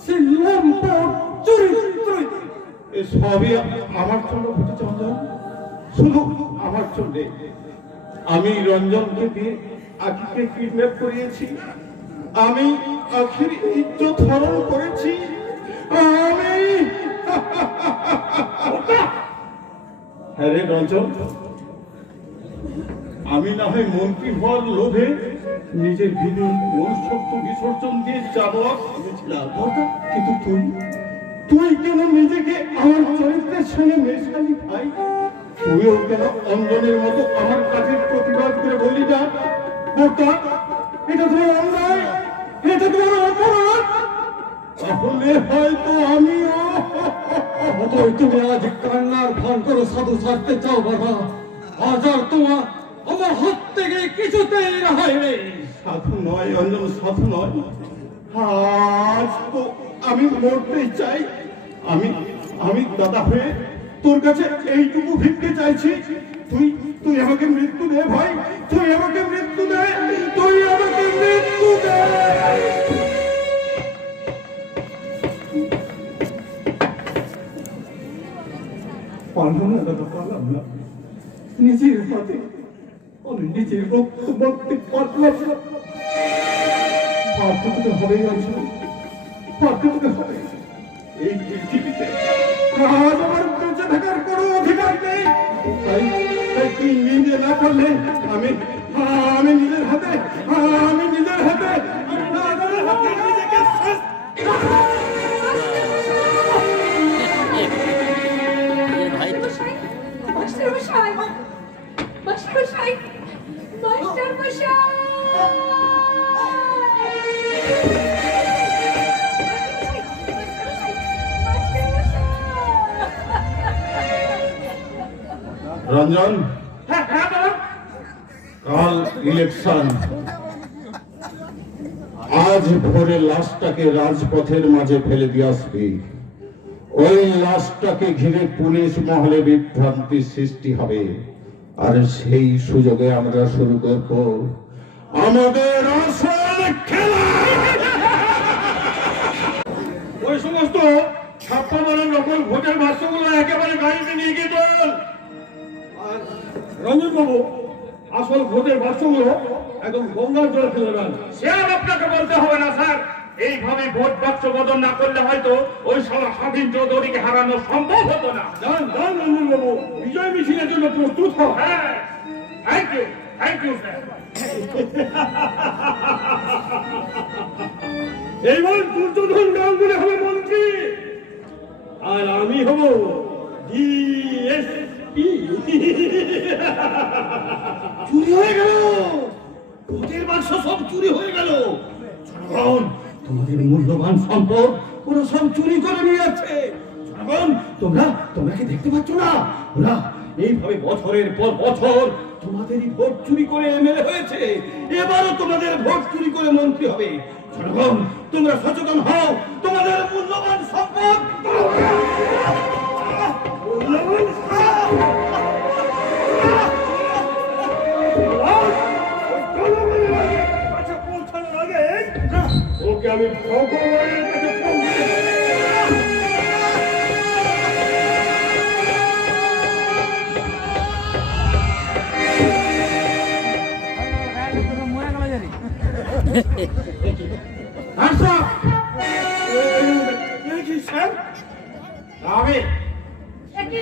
সে লম্পট চরিত্র। এ সবই আমার জন্য ঘটেছে রঞ্জন, শুধু আমার জন্য। আমি রঞ্জনকে দিয়ে আখিকে কিডন্যাপ করিয়েছি, আমি আখির ইজ্জত হরণ করেছি, আমি হ্যাঁ রে রঞ্জন, আমি না হয় মন্ত্রী হওয়ার লোভে নিজের বিনয়ী মনুষ্যত্ব বিসর্জন দিয়ে জানোয়ার ভেবেছিলাম, কিন্তু তুই কেন নিজেকে আমার চরিত্রের সঙ্গে মেশালি ভাই? তুইও কেন অঞ্জনের মতো আমার কাছে প্রতিবাদ করে বলি না, এটা তোমার অন্যায়, এটা তোমার অপরাধ? তাহলে হয়তো আমিও তুমি আজ কান্নার ভান করে সাধু সাজতে চাও বাবা। আজ আর তোমার আমার হাত থেকে কিছুতেই রেহাই নেই। সাধু নয় অঞ্জন, সাধু নয়, আজ তো আমি মরতেই চাই। আমি দাদা হয়ে তোর কাছে এইটুকু ভিক্ষে চাইছি, তুই আমাকে মৃত্যু দে ভাই, তুই আমাকে মৃত্যু দে, তুই আমাকে মৃত্যু দে। পারলাম না দাদা, পারলাম না। নিজের হাতে আমি নিজের রক্ত মারতে পারলাম না। পারতে তোকে হবেই অঞ্চল, পারতে তোকে হবে। এই পৃথিবীতে আজ আমার বেঁচে থাকার কোনো অধিকার নেই, তাই তুই নিজে না পারলে আমি নিজের হাতে নিজের হাতে নিজেকে ভাই মাস্টারমশাই, মাস্টারমশাই, মাস্টারমশাই। রঞ্জন, কাল ইলেকশন, আজ ভোরে লাশটাকে রাজপথের মাঝে ফেলে দিয়ে আসবি। ওই লাশটাকে ঘিরে পুলিশ মহলে বিভ্রান্তি সৃষ্টি হবে, আর সেই সুযোগে আমরা শুরু করব আমাদের আসল খেলা। ওই সমস্ত ছাপ্পা মানের নকল ভোটের বাক্সগুলো একেবারে গাড়িতে নিয়ে গিয়ে চল। আর রঞ্জন বাবু, আসল ভোটের বাক্সগুলো একদম গঙ্গার জলে ফেলে দেন। সে আর আপনাকে বলতে হবে না স্যার, এইভাবে ভোট বাক্স বদল না করলে হয়তো ওই স্বাধীন চৌধুরীকে হারানো সম্ভব হতো না। যান যান রঞ্জন বাবু, বিজয় মিছিলের জন্য প্রস্তুত হও। হ্যাঁ, thank you. Thank you sir. এইবার দুর্যোধন গাঙ্গুলি হবে মন্ত্রী আর আমি হব ডিএসপি। চুরি হয়ে গেল, ভোটের বাক্স সব চুরি হয়ে গেল। জনগণ, তোমাদের মূল্যবান সম্পদ ওরা সব চুরি করে নিয়ে যাচ্ছে। জনগণ, তোমরা কি দেখতে পাচ্ছ না? ওরা এইভাবে বছরের পর বছর তোমাদেরই ভোট চুরি করে এমএলএ হয়েছে, এবারও তোমাদের ভোট চুরি করে মন্ত্রী হবে। জনগণ, তোমরা সচেতন হও, তোমাদের মূল্যবান সম্পদ মূল্যবান পৌঁছানোর আগে ওকে আমি ভগবানের কাছে পৌঁছে স্যার। আমি একই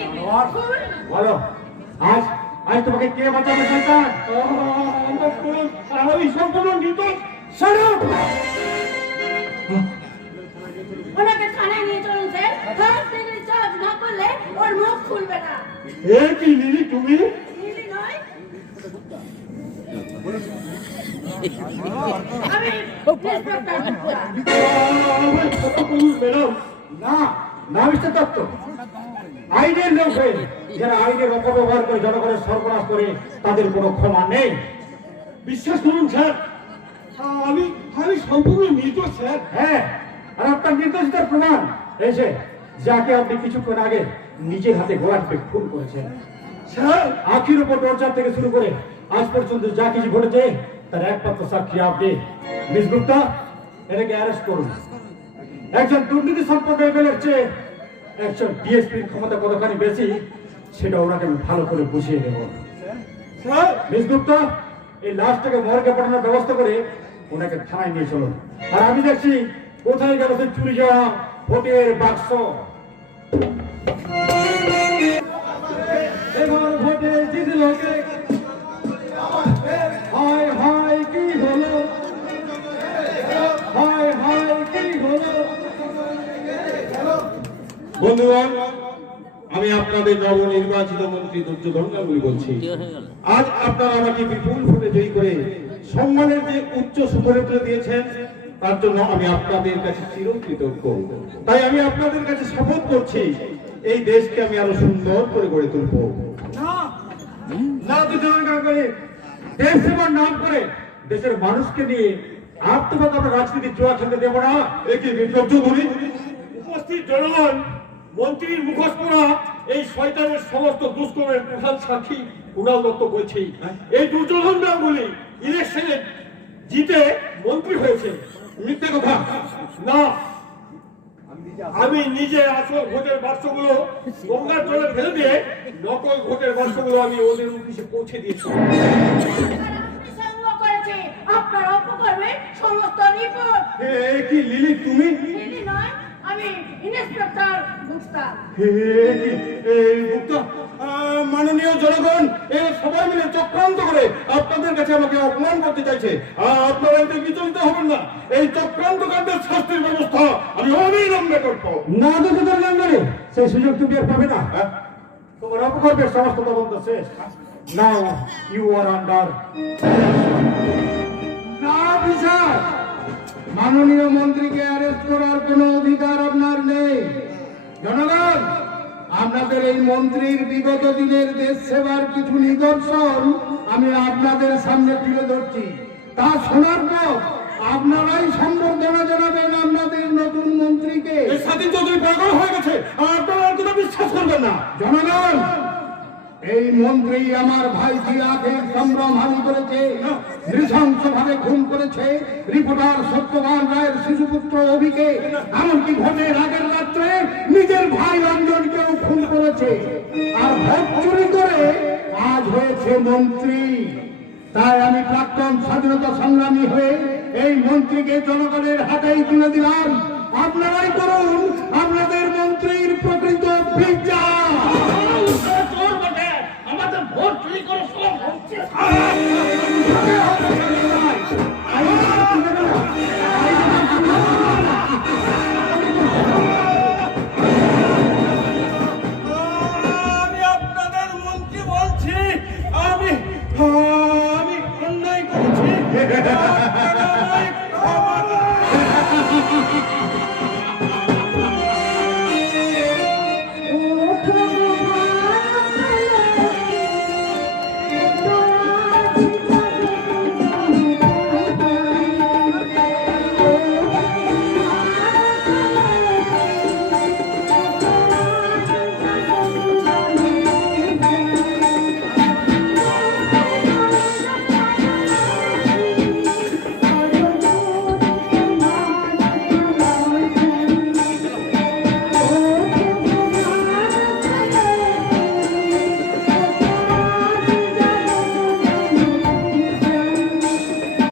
ফুল বলো, আজ আজ তোমাকে কে বাঁচাবে শয়তান? আমি সম্পূর্ণ নির্দোষ। ওনাকে থানায় নিয়ে চলুন স্যার। থার্ড ডিগ্রি চার্জ না করলে ওর মুখ খুলবে না। এ কি লিলি তুমি? লিলি নয়, আমি ইন্সপেক্টর গুপ্তা। ম্যাডাম, না না মিস্টার দত্ত, আইনের লোক হয়ে যারা আইনের অপব্যবহার করে জনগণের সর্বনাশ করে তাদের কোনো ক্ষমা নেই। বিশ্বাস করুন স্যার, আমি আমি সম্পূর্ণ নির্দোষ স্যার। হ্যাঁ, আর আপনার নির্দোষিতার প্রমাণ এসে যাকে আপনি কিছুক্ষণ আগে নিজের হাতে গোলাপে খুন করেছেন। স্যার, আখির উপর টর্চার থেকে শুরু করে আজ পর্যন্ত যা কিছু ঘটেছে তার একমাত্র সাক্ষী আপনি। মিস গুপ্তা, এটাকে অ্যারেস্ট করুন। একজন দুর্নীতি সম্পন্ন এমএলএর চেয়ে একজন ডিএসপির ক্ষমতা কতখানি বেশি সেটা ওনাকে আমি ভালো করে বুঝিয়ে দেব। স্যার, মিস গুপ্তা, এই লাশটাকে মর্গে পাঠানোর ব্যবস্থা করে ওনাকে থানায় নিয়ে চলুন। আর আমি দেখছি কোথায় গেল সে চুরি যাওয়া ভোটের বাক্স। এবার ভোটে জিতল কে? হায় হায় কি হলো, হায় হায় কি হলো। বন্ধুগণ, আমি আপনাদের নবনির্বাচিত মন্ত্রী দুর্যোধন গাঙ্গুলি বলছি। আজ আপনারা আমাকে বিপুল ভোটে জয়ী করে সম্মানের যে উচ্চ শিখরে তুলে দিয়েছেন তার জন্য আমি আপনাদের কাছে চিরকৃতজ্ঞ। তাই আমি আপনাদের কাছে শপথ করছি এই দেশকে আমি আরো সুন্দর করে গড়ে তুলব। না দুর্যোধন গাঙ্গুলি, দেশ সেবার নাম করে দেশের মানুষকে নিয়ে আত্মঘাত আমরা রাজনীতি জোয়া খেলতে দেব না। একই দুর্যোধনী উপস্থিত জনগণ, মন্ত্রীর মুখোশ পরা এই শয়তানের সমস্ত দুষ্কর্মের প্রধান সাক্ষী কুণাল দত্ত বলছি। এই দুর্যোধন গাঙ্গুলি ইলেকশনে জিতে মন্ত্রী হয়েছে। মিথ্যে কথা। না, আমি নিজে আসল ভোটের বাক্সগুলো গঙ্গার জলে ফেলে দিয়ে নকল ভোটের বাক্সগুলো আমি ওদের অফিসে পৌঁছে দিয়েছি। আর আপনি সঙ্গ করেছে আপনার অপকর্মে সমস্ত রিপোর্ট। কি লিলি তুমি? লিলি নয়, আমি ইন্সপেক্টর গুপ্তা। মাননীয় জনগণ, এরা সবাই মিলে চক্রান্ত করে আপনাদের কাছে আমাকে অপমান করতে চাইছে। আপনারা এতে বিচলিত হবেন না। এই চক্রান্তকারদের শাস্তির ব্যবস্থা আমি অবিলম্বে করব। না দুর্যোধন গাঙ্গুলি, সেই সুযোগ তুমি আর পাবে না। তোমার অপকর্মের সমস্ত তদন্ত শেষ। Now you are under. না বিচার, মাননীয় মন্ত্রীকে অ্যারেস্ট করার কোনো অধিকার আপনার নেই। জনগণ, আপনাদের এই মন্ত্রীর বিগত দিনের দেশ সেবার কিছু নিদর্শন আমি আপনাদের সামনে তুলে ধরছি। তা শোনার পর আপনারাই সম্বর্ধনা জানাবেন আপনাদের নতুন মন্ত্রীকে। এই স্বাধীন চৌধুরী পাগল হয়ে গেছে, আপনারা আর কোনো বিশ্বাস করবেন না। জনগণ, এই মন্ত্রী আমার ভাই জিয়াকে সম্ভ্রম হানি করেছে, নৃশংসভাবে খুন করেছে রিপোর্টার সত্যবান রায়ের শিশুপুত্র অভিকে, এমনকি ভোটের আগের রাত্রে নিজের ভাই রঞ্জনকেও খুন করেছে। আর ভোট চুরি করে আজ হয়েছে মন্ত্রী। তাই আমি প্রাক্তন স্বাধীনতা সংগ্রামী হয়ে এই মন্ত্রীকে জনগণের হাতেই তুলে দিলাম। আপনারাই করুন আপনাদের মন্ত্রীর প্রকৃত বিচার। আমাদের ভোট চুরি করে সব হচ্ছে আমি আপনাদের মন্ত্রী বলছি, আমি অন্যায় করেছি।